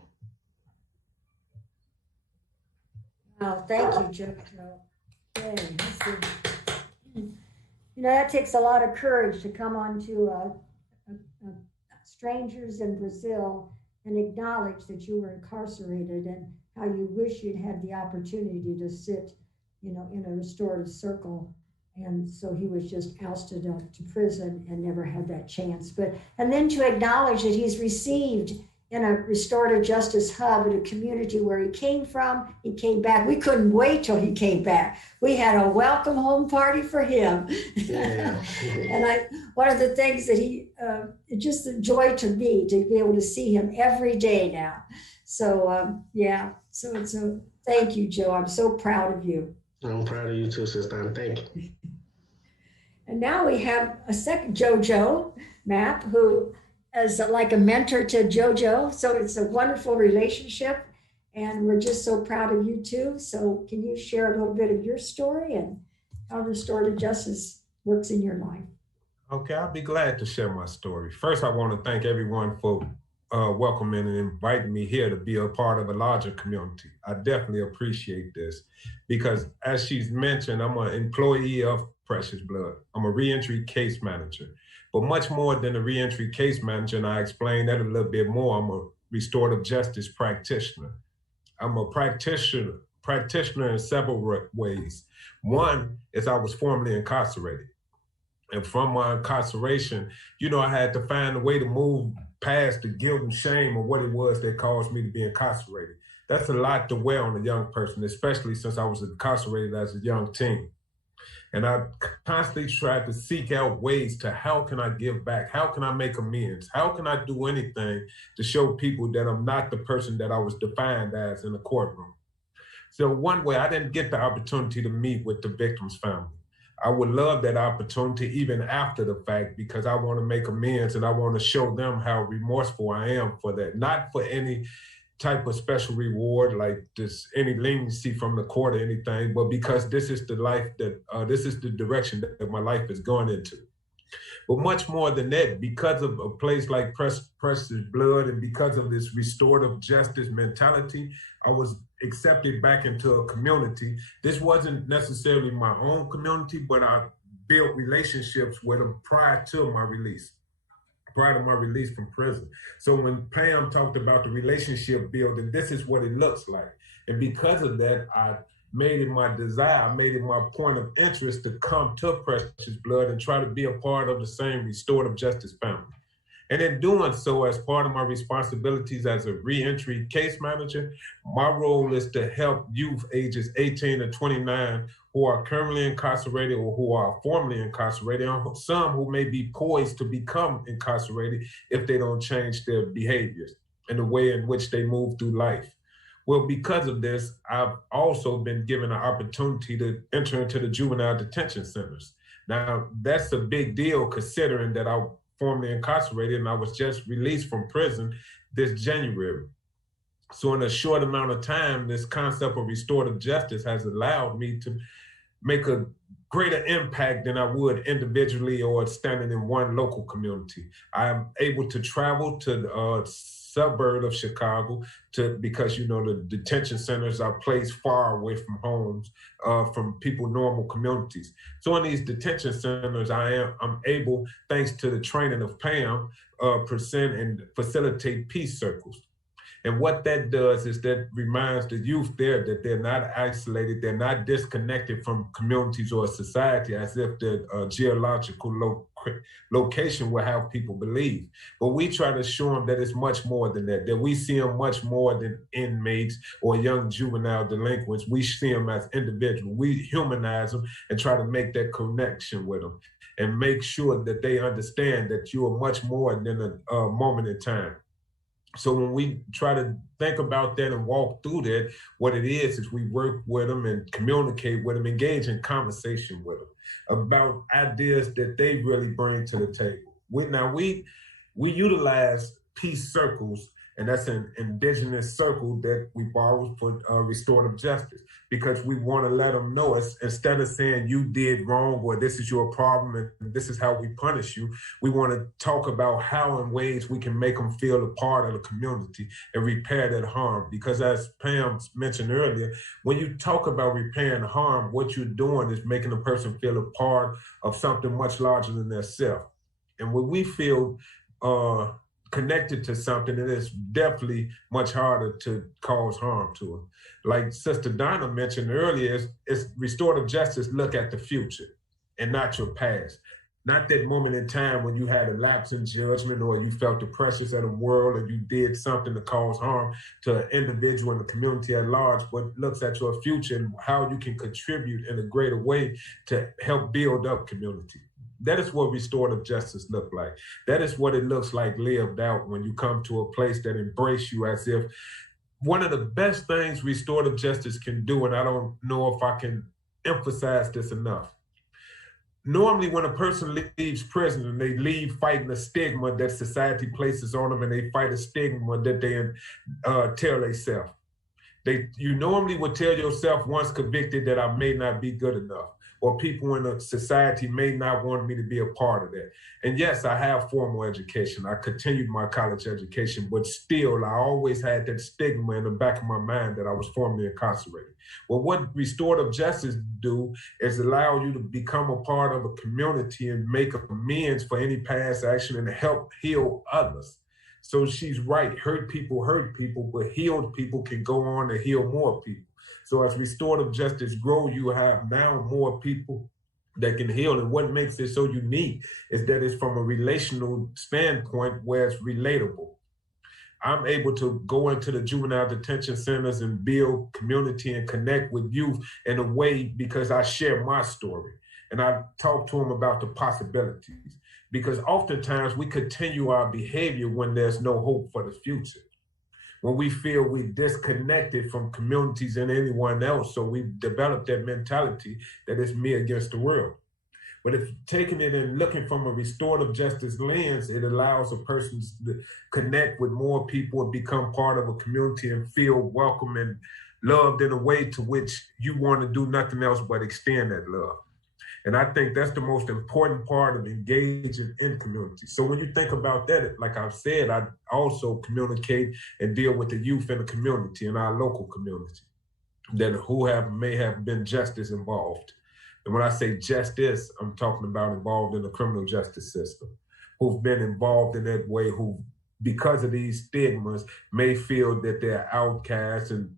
Oh, thank you, Jojo. You know, that takes a lot of courage to come on to strangers in Brazil and acknowledge that you were incarcerated and how you wish you'd had the opportunity to sit, you know, in a restorative circle. And so he was just ousted to prison and never had that chance. And then to acknowledge that he's received in a restorative justice hub in a community where he came from. He came back. We couldn't wait till he came back. We had a welcome home party for him. Yeah. And one of the things that it's just a joy to me to be able to see him every day now. So yeah, so thank you, Joe. I'm so proud of you. I'm proud of you too, Sister. Thank you. And now we have a second Jojo Mapp, who is like a mentor to Jojo. So it's a wonderful relationship, and we're just so proud of you too. So can you share a little bit of your story and how restorative justice works in your life? Okay, I'll be glad to share my story. First, I want to thank everyone for welcoming and inviting me here to be a part of a larger community. I definitely appreciate this because, as she's mentioned, I'm an employee of Precious Blood. I'm a reentry case manager. But much more than a reentry case manager, and I explained that a little bit more, I'm a restorative justice practitioner. I'm a practitioner in several ways. One is I was formerly incarcerated. And from my incarceration, you know, I had to find a way to move past the guilt and shame of what it was that caused me to be incarcerated. That's a lot to wear on a young person, especially since I was incarcerated as a young teen. And I constantly tried to seek out ways to how can I give back? How can I make amends? How can I do anything to show people that I'm not the person that I was defined as in the courtroom? So one way, I didn't get the opportunity to meet with the victim's family. I would love that opportunity even after the fact, because I want to make amends and I want to show them how remorseful I am for that. Not for any type of special reward, like this, any leniency from the court or anything, but because this is the life that, this is the direction that my life is going into. But much more than that, because of a place like Precious Blood and because of this restorative justice mentality, I was accepted back into a community. This wasn't necessarily my own community, but I built relationships with them prior to my release from prison. So when Pam talked about the relationship building, this is what it looks like. And because of that, I made it my desire, I made it my point of interest to come to Precious Blood and try to be a part of the same restorative justice family. And in doing so, as part of my responsibilities as a reentry case manager, my role is to help youth ages 18 to 29 who are currently incarcerated or who are formerly incarcerated, and some who may be poised to become incarcerated if they don't change their behaviors and the way in which they move through life. Well, because of this, I've also been given an opportunity to enter into the juvenile detention centers. Now, that's a big deal considering that I formerly incarcerated and I was just released from prison this January. So in a short amount of time, this concept of restorative justice has allowed me to make a greater impact than I would individually or standing in one local community. I am able to travel to the suburb of Chicago because, you know, the detention centers are placed far away from homes, from normal communities. So in these detention centers, I'm able, thanks to the training of Pam, present and facilitate peace circles. And what that does is that reminds the youth there that they're not isolated, they're not disconnected from communities or society as if the geological location will have people believe. But we try to show them that it's much more than that we see them much more than inmates or young juvenile delinquents. We see them as individuals. We humanize them and try to make that connection with them and make sure that they understand that you are much more than a moment in time. So when we try to think about that and walk through that, what it is we work with them and communicate with them, engage in conversation with them about ideas that they really bring to the table. We utilize peace circles, and that's an indigenous circle that we borrowed for restorative justice, because we want to let them know, instead of saying you did wrong or this is your problem and this is how we punish you, we want to talk about how and ways we can make them feel a part of the community and repair that harm. Because as Pam mentioned earlier, when you talk about repairing harm, what you're doing is making a person feel a part of something much larger than themselves. And when we feel connected to something, it is definitely much harder to cause harm to them. Like Sister Donna mentioned earlier, it's restorative justice look at the future and not your past. Not that moment in time when you had a lapse in judgment or you felt the pressures of the world or you did something to cause harm to an individual in the community at large, but looks at your future and how you can contribute in a greater way to help build up community. That is what restorative justice looks like. That is what it looks like lived out when you come to a place that embraces you as if one of the best things restorative justice can do, and I don't know if I can emphasize this enough. Normally when a person leaves prison and they leave fighting a stigma that society places on them, and they fight a stigma that they tell themselves. You normally would tell yourself once convicted that I may not be good enough, or people in a society may not want me to be a part of that. And yes, I have formal education. I continued my college education, but still I always had that stigma in the back of my mind that I was formerly incarcerated. Well, what restorative justice do is allow you to become a part of a community and make amends for any past action and help heal others. So she's right, hurt people, but healed people can go on to heal more people. So as restorative justice grow, you have now more people that can heal. And what makes it so unique is that it's from a relational standpoint where it's relatable. I'm able to go into the juvenile detention centers and build community and connect with youth in a way because I share my story. And I talk to them about the possibilities. Because oftentimes we continue our behavior when there's no hope for the future. When we feel we're disconnected from communities and anyone else, so we develop that mentality that it's me against the world. But if taking it and looking from a restorative justice lens, it allows a person to connect with more people and become part of a community and feel welcome and loved in a way to which you want to do nothing else but extend that love. And I think that's the most important part of engaging in community. So when you think about that, like I've said, I also communicate and deal with the youth in the community, in our local community, may have been justice involved. And when I say justice, I'm talking about involved in the criminal justice system, who've been involved in that way, who, because of these stigmas, may feel that they're outcasts and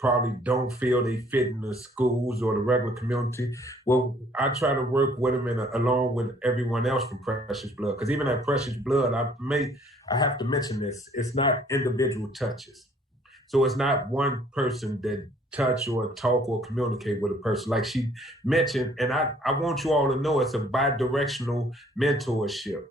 probably don't feel they fit in the schools or the regular community. Well, I try to work with them along with everyone else from Precious Blood, because even at Precious Blood, I have to mention this, it's not individual touches. So it's not one person that touch or talk or communicate with a person. Like she mentioned, and I want you all to know it's a bi-directional mentorship,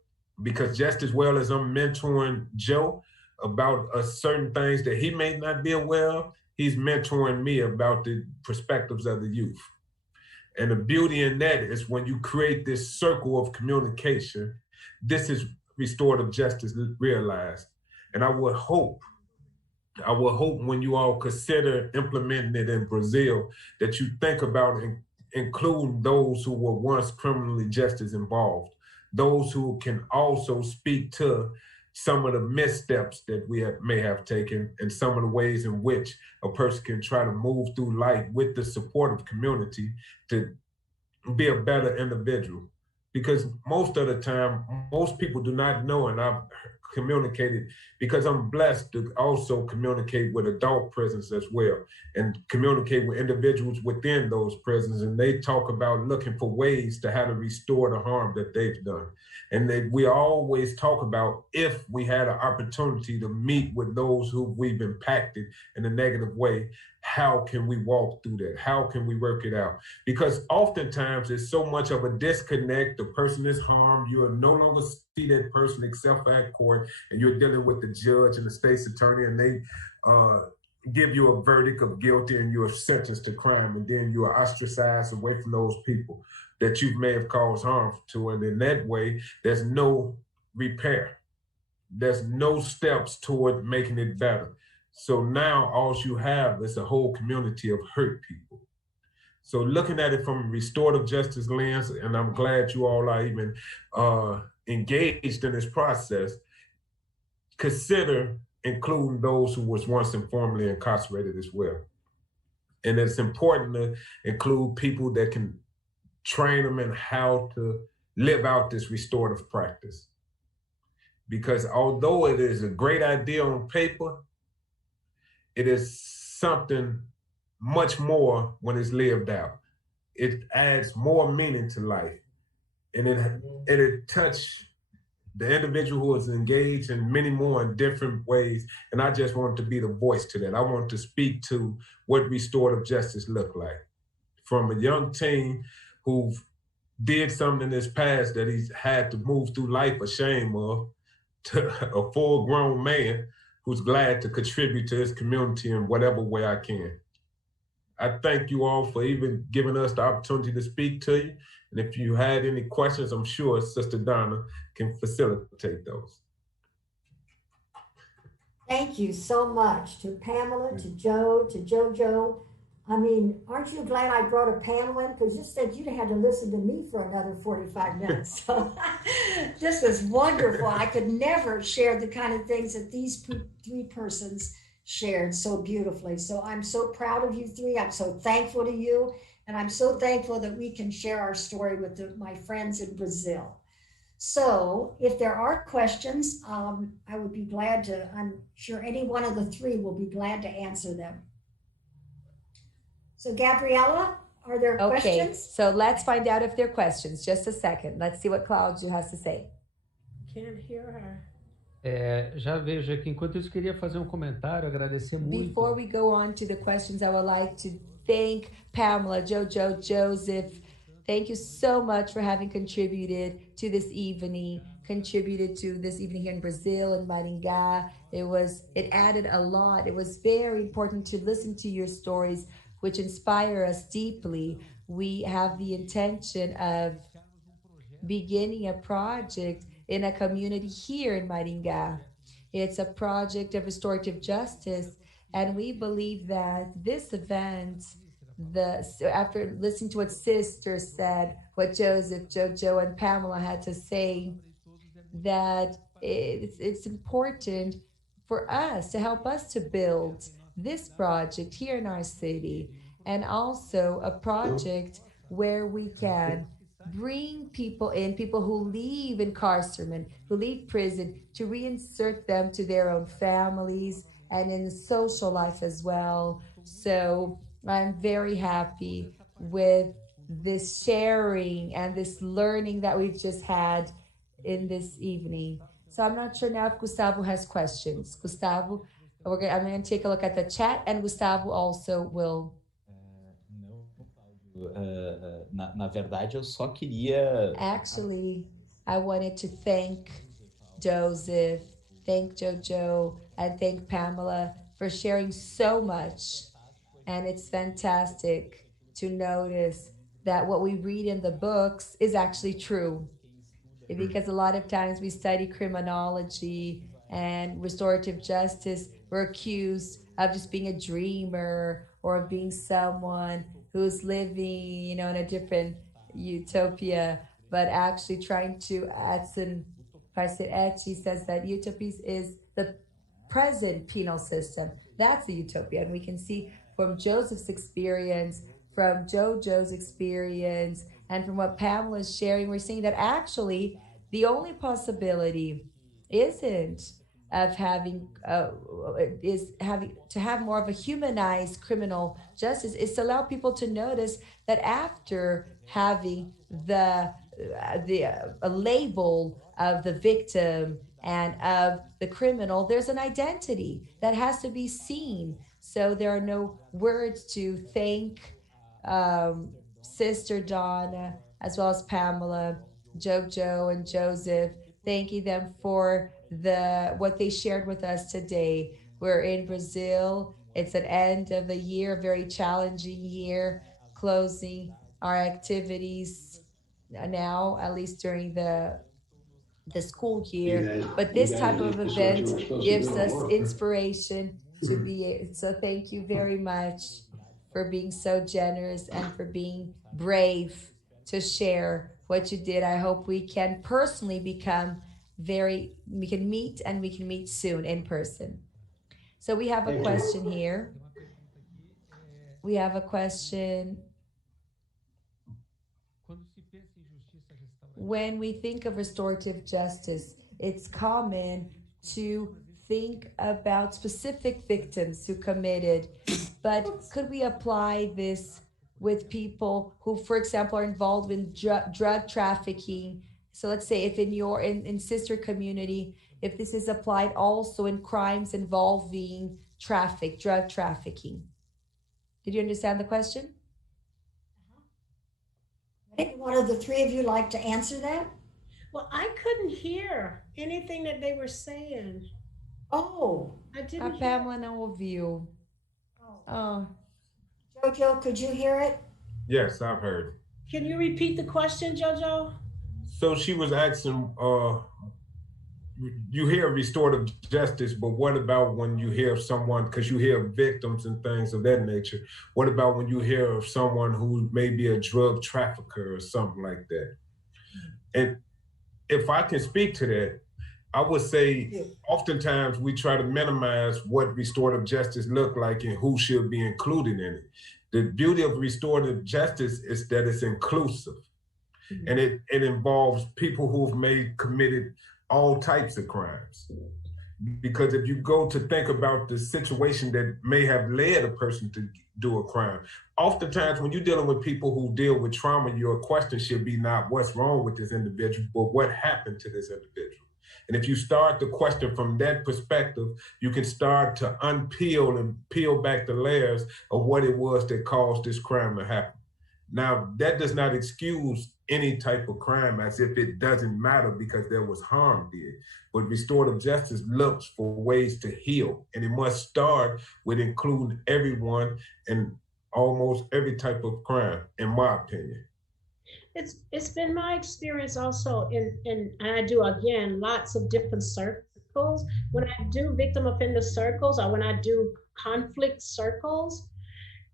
because just as well as I'm mentoring Joe about certain things that he may not be aware of, he's mentoring me about the perspectives of the youth. And the beauty in that is when you create this circle of communication, this is restorative justice realized. And I would hope when you all consider implementing it in Brazil, that you think about including those who were once criminally justice involved, those who can also speak to some of the missteps that we may have taken and some of the ways in which a person can try to move through life with the supportive community to be a better individual. Because most of the time, most people do not know, and I've communicated, because I'm blessed to also communicate with adult prisons as well, and communicate with individuals within those prisons, and they talk about looking for ways to how to restore the harm that they've done. And we always talk about, if we had an opportunity to meet with those who we've impacted in a negative way, how can we walk through that? How can we work it out? Because oftentimes there's so much of a disconnect. The person is harmed. You will no longer see that person except for at court, and you're dealing with the judge and the state's attorney, and they give you a verdict of guilty and you're sentenced to crime, and then you are ostracized away from those people that you may have caused harm to. And in that way, there's no repair. There's no steps toward making it better. So now all you have is a whole community of hurt people. So looking at it from a restorative justice lens, and I'm glad you all are even engaged in this process, consider including those who was once informally incarcerated as well. And it's important to include people that can train them in how to live out this restorative practice. Because although it is a great idea on paper, it is something much more when it's lived out. It adds more meaning to life. And it touch the individual who is engaged in many more in different ways. And I just want to be the voice to that. I want to speak to what restorative justice look like. From a young teen who did something in his past that he's had to move through life ashamed of, to a full-grown man who's glad to contribute to his community in whatever way I can. I thank you all for even giving us the opportunity to speak to you. And if you had any questions, I'm sure Sister Donna can facilitate those. Thank you so much to Pamela, to Joe, to JoJo. I mean, aren't you glad I brought a panel in? Because you said you'd had to listen to me for another 45 minutes. So this was wonderful. I could never share the kind of things that these three persons shared so beautifully. So I'm so proud of you three. I'm so thankful to you. And I'm so thankful that we can share our story with my friends in Brazil. So if there are questions, I would be glad to, I'm sure any one of the three will be glad to answer them. So Gabriella, are there questions? So let's find out if there are questions. Just a second. Let's see what Claudio has to say. Can't hear her. Já vejo aqui, enquanto isso queria fazer comentário, agradecer muito. Before we go on to the questions, I would like to thank Pamela, JoJo, Joseph. Thank you so much for having contributed to this evening, here in Brazil, in Maringá. It added a lot. It was very important to listen to your stories, which inspire us deeply. We have the intention of beginning a project in a community here in Maringá. It's a project of restorative justice, and we believe that this event, after listening to what Sister said, what Joseph, JoJo, and Pamela had to say, that it's important for us to help us to build this project here in our city, and also a project where we can bring people in, people who leave incarceration, who leave prison, to reinsert them to their own families and in social life as well, So I'm very happy with this sharing and this learning that we've just had in this evening. So I'm not sure now if Gustavo has questions. Gustavo, I'm going to take a look at the chat, and Gustavo also will. Não, Cláudio. Na verdade, eu só queria. Actually, I wanted to thank Joseph, thank Jojo, and thank Pamela for sharing so much. And it's fantastic to notice that what we read in the books is actually true. Because a lot of times we study criminology and restorative justice, we're accused of just being a dreamer or of being someone who's living, in a different utopia, but actually trying to, Etchi says that utopia is the present penal system. That's the utopia. And we can see from Joseph's experience, from Jojo's experience, and from what Pamela is sharing, we're seeing that actually the only possibility isn't of having to have more of a humanized criminal justice, is to allow people to notice that after having a label of the victim and of the criminal, there's an identity that has to be seen. So there are no words to thank Sister Donna, as well as Pamela, Jojo, and Joseph, thanking them for what they shared with us today. We're in Brazil. It's an end of the year, a very challenging year, closing our activities now, at least during the school year. But this type of event gives us inspiration to be. So thank you very much for being so generous and for being brave to share what you did. I hope we can personally we can meet, and we can meet soon in person. So we have a question here. We have a question. When we think of restorative justice, it's common to think about specific victims who committed, but could we apply this with people who, for example, are involved in drug trafficking? So let's say if in sister community, if this is applied also in crimes involving drug trafficking. Did you understand the question? One of the three of you like to answer that? Well, I couldn't hear anything that they were saying. Oh. I didn't hear. Pamela não ouviu. Oh. Jojo, could you hear it? Yes, I've heard. Can you repeat the question, Jojo? So she was asking, you hear restorative justice, but what about when you hear of someone, because you hear of victims and things of that nature, what about when you hear of someone who may be a drug trafficker or something like that? And if I can speak to that, I would say oftentimes we try to minimize what restorative justice look like and who should be included in it. The beauty of restorative justice is that it's inclusive. Mm-hmm. And it involves people who've committed all types of crimes. Because if you go to think about the situation that may have led a person to do a crime, oftentimes when you're dealing with people who deal with trauma, your question should be not what's wrong with this individual, but what happened to this individual. And if you start the question from that perspective, you can start to unpeel and peel back the layers of what it was that caused this crime to happen. Now, that does not excuse any type of crime as if it doesn't matter because there was harm did. But restorative justice looks for ways to heal, and it must start with including everyone and almost every type of crime, in my opinion. It's been my experience also and I do, again, lots of different circles. When I do victim offender circles or when I do conflict circles,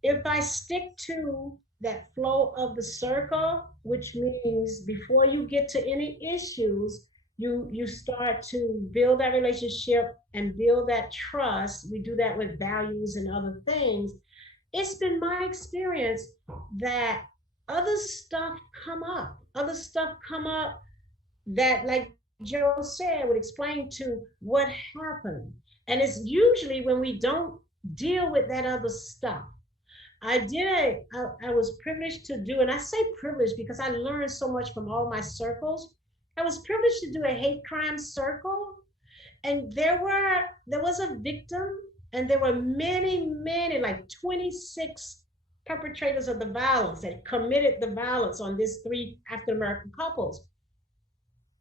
if I stick to that flow of the circle, which means before you get to any issues, you start to build that relationship and build that trust. We do that with values and other things. It's been my experience that other stuff come up that, like Joe said, would explain to what happened. And it's usually when we don't deal with that other stuff. I was privileged to do, and I say privileged because I learned so much from all my circles. I was privileged to do a hate crime circle, and there was a victim, and there were many, like 26 perpetrators of the violence that committed the violence on these 3 African American couples.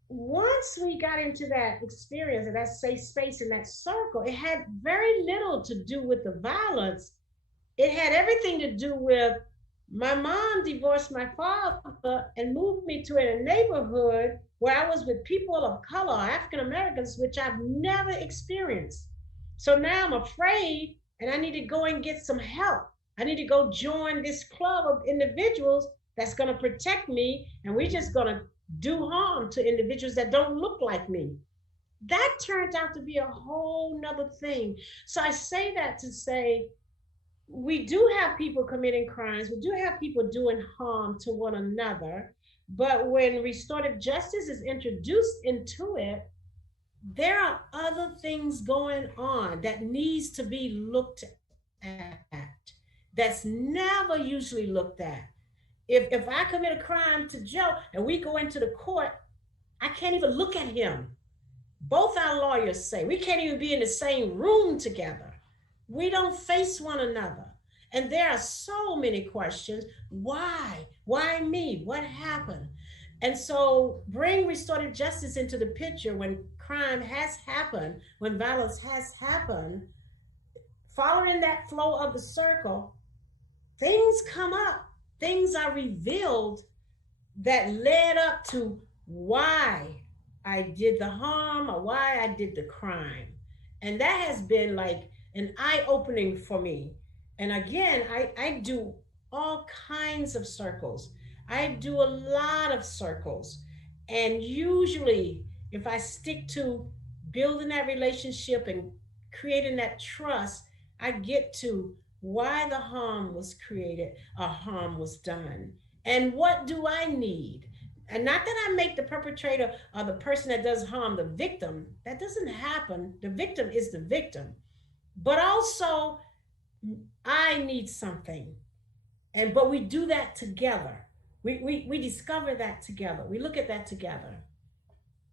Once we got into that experience and that safe space in that circle, it had very little to do with the violence. It had everything to do with my mom divorced my father and moved me to a neighborhood where I was with people of color, African Americans, which I've never experienced. So now I'm afraid, and I need to go and get some help. I need to go join this club of individuals that's going to protect me, and we're just going to do harm to individuals that don't look like me. That turned out to be a whole nother thing. So I say that to say, we do have people committing crimes, we do have people doing harm to one another, but when restorative justice is introduced into it, there are other things going on that needs to be looked at, that's never usually looked at. If I commit a crime to Joe and we go into the court, I can't even look at him. Both our lawyers say we can't even be in the same room together. We don't face one another. And there are so many questions. Why? Why me? What happened? And so bring restorative justice into the picture when crime has happened, when violence has happened, following that flow of the circle, things come up, things are revealed that led up to why I did the harm or why I did the crime. And that has been like an eye-opening for me. And again, I do all kinds of circles. I do a lot of circles. And usually, if I stick to building that relationship and creating that trust, I get to why the harm was created or harm was done. And what do I need? And not that I make the perpetrator or the person that does harm the victim. That doesn't happen. The victim is the victim. But also, I need something. But we do that together. We discover that together. We look at that together.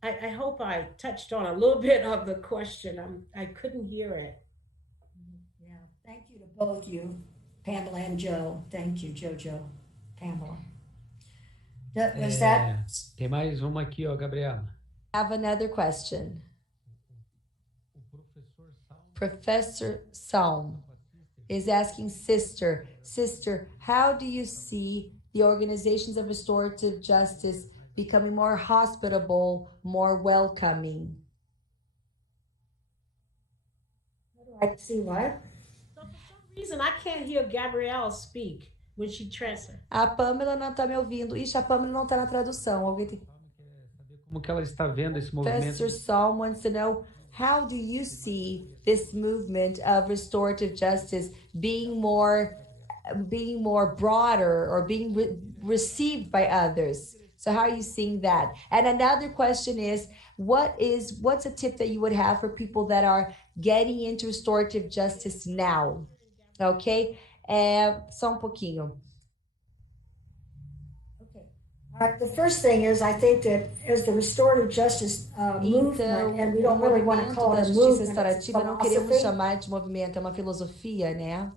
I hope I touched on a little bit of the question. I couldn't hear it. Yeah, thank you to both you, Pamela and Joe. Thank you, Jojo, Pamela. Was that? Tem mais uma aqui, ó, Gabriela. I have another question. Professor Salm is asking Sister, how do you see the organizations of restorative justice becoming more hospitable, more welcoming? I see what? So for some reason, I can't hear Gabrielle speak when she translates. A Pamela não está me ouvindo. Ixi, a Pamela não está na tradução. Alguém tem... Como que ela está vendo esse movimento? Professor Salm wants to know, how do you see this movement of restorative justice being more broader or being received by others? So how are you seeing that? And another question is, what's a tip that you would have for people that are getting into restorative justice now? Okay? Só pouquinho. The first thing is, I think that as the restorative justice movement, and we don't really want to call it a movement, restaurativa, não queremos chamar de movimento, é uma filosofia, né?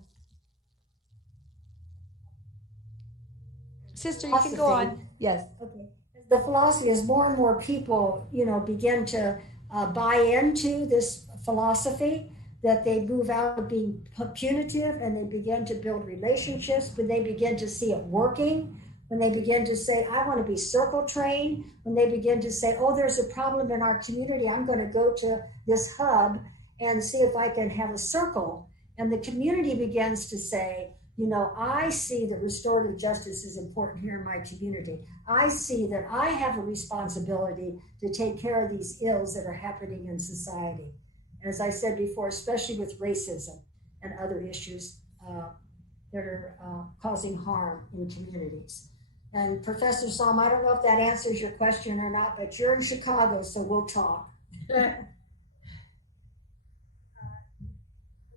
Sister, you can go on. Yes. Okay. The philosophy is more and more people, begin to buy into this philosophy, that they move out of being punitive and they begin to build relationships, but they begin to see it working. When they begin to say, I want to be circle trained, when they begin to say, oh, there's a problem in our community, I'm going to go to this hub and see if I can have a circle. And the community begins to say, I see that restorative justice is important here in my community. I see that I have a responsibility to take care of these ills that are happening in society. And as I said before, especially with racism and other issues that are causing harm in communities. And Professor Salm, I don't know if that answers your question or not, but you're in Chicago, so we'll talk.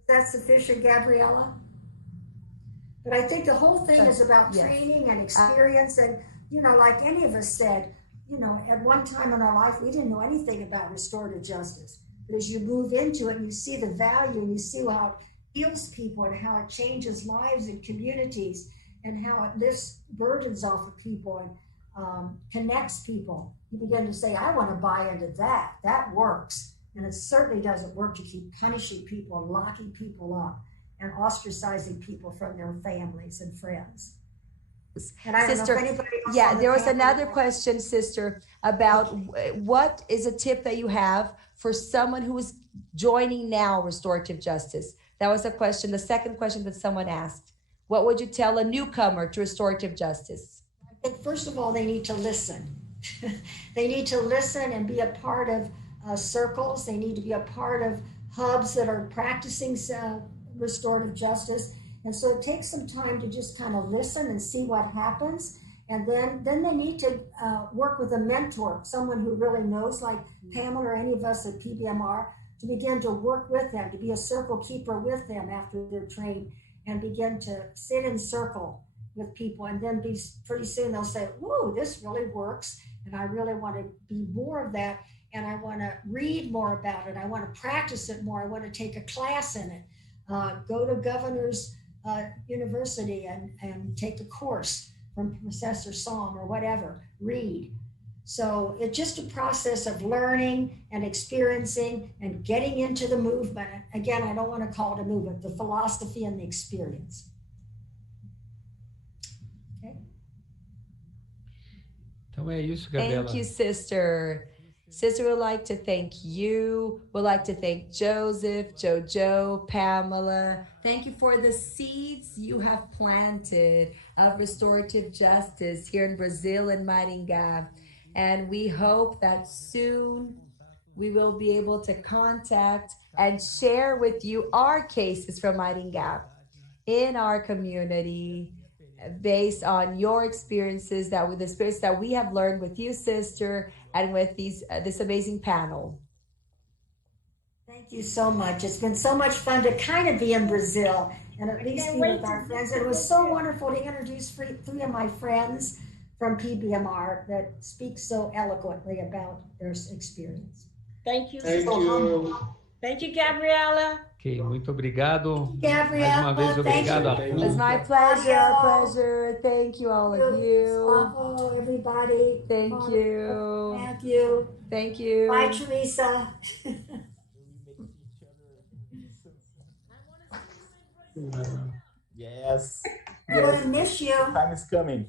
That's sufficient, Gabriella? But I think the whole thing is about Yes. training and experience. And, you know, like any of us said, you know, at one time in our life, we didn't know anything about restorative justice. But as you move into it and you see the value and you see how it heals people and how it changes lives and communities and how it lifts burdens off of people and connects people, you begin to say, I want to buy into that. That works. And it certainly doesn't work to keep punishing people and locking people up and ostracizing people from their families and friends. And I don't Sister, know if anybody else yeah, on the there was panel another would- question, sister, about what is a tip that you have for someone who is joining now restorative justice? That was a question, the second question that someone asked. What would you tell a newcomer to restorative justice? I think first of all, they need to listen. They need to listen and be a part of circles. They need to be a part of hubs that are practicing restorative justice. And so it takes some time to just kind of listen and see what happens. And then they need to work with a mentor, someone who really knows, like Pamela or any of us at PBMR, to begin to work with them, to be a circle keeper with them after they're trained, and begin to sit in circle with people. And then pretty soon they'll say, whoa, this really works. And I really want to be more of that. And I want to read more about it. I want to practice it more. I want to take a class in it. Go to Governor's University and take a course from Professor Somm or whatever, read. So it's just a process of learning and experiencing and getting into the movement. Again, I don't want to call it a movement, the philosophy and the experience. Okay. Então é isso, Gabriela. Thank you, sister. Sister would like to thank you. Would like to thank Joseph, Jojo, Pamela. Thank you for the seeds you have planted of restorative justice here in Brazil and Maringá. And we hope that soon we will be able to contact and share with you our cases from Maringá in our community, based on your experiences, the experience that we have learned with you, sister, and with this amazing panel. Thank you so much. It's been so much fun to kind of be in Brazil and at least be with our friends. It was so wonderful to introduce three of my friends from PBMR that speak so eloquently about their experience. Thank you. Thank So you. humble. Thank you, Gabriela. Ok, muito obrigado. Gabriela, Mais uma vez, thank obrigado you. a It todos. was my pleasure, our pleasure. Thank you, all of you. Slavo, everybody. Thank you. Thank you. Thank you. Bye, Teresa. Yes. I'm going to miss you. Time is coming.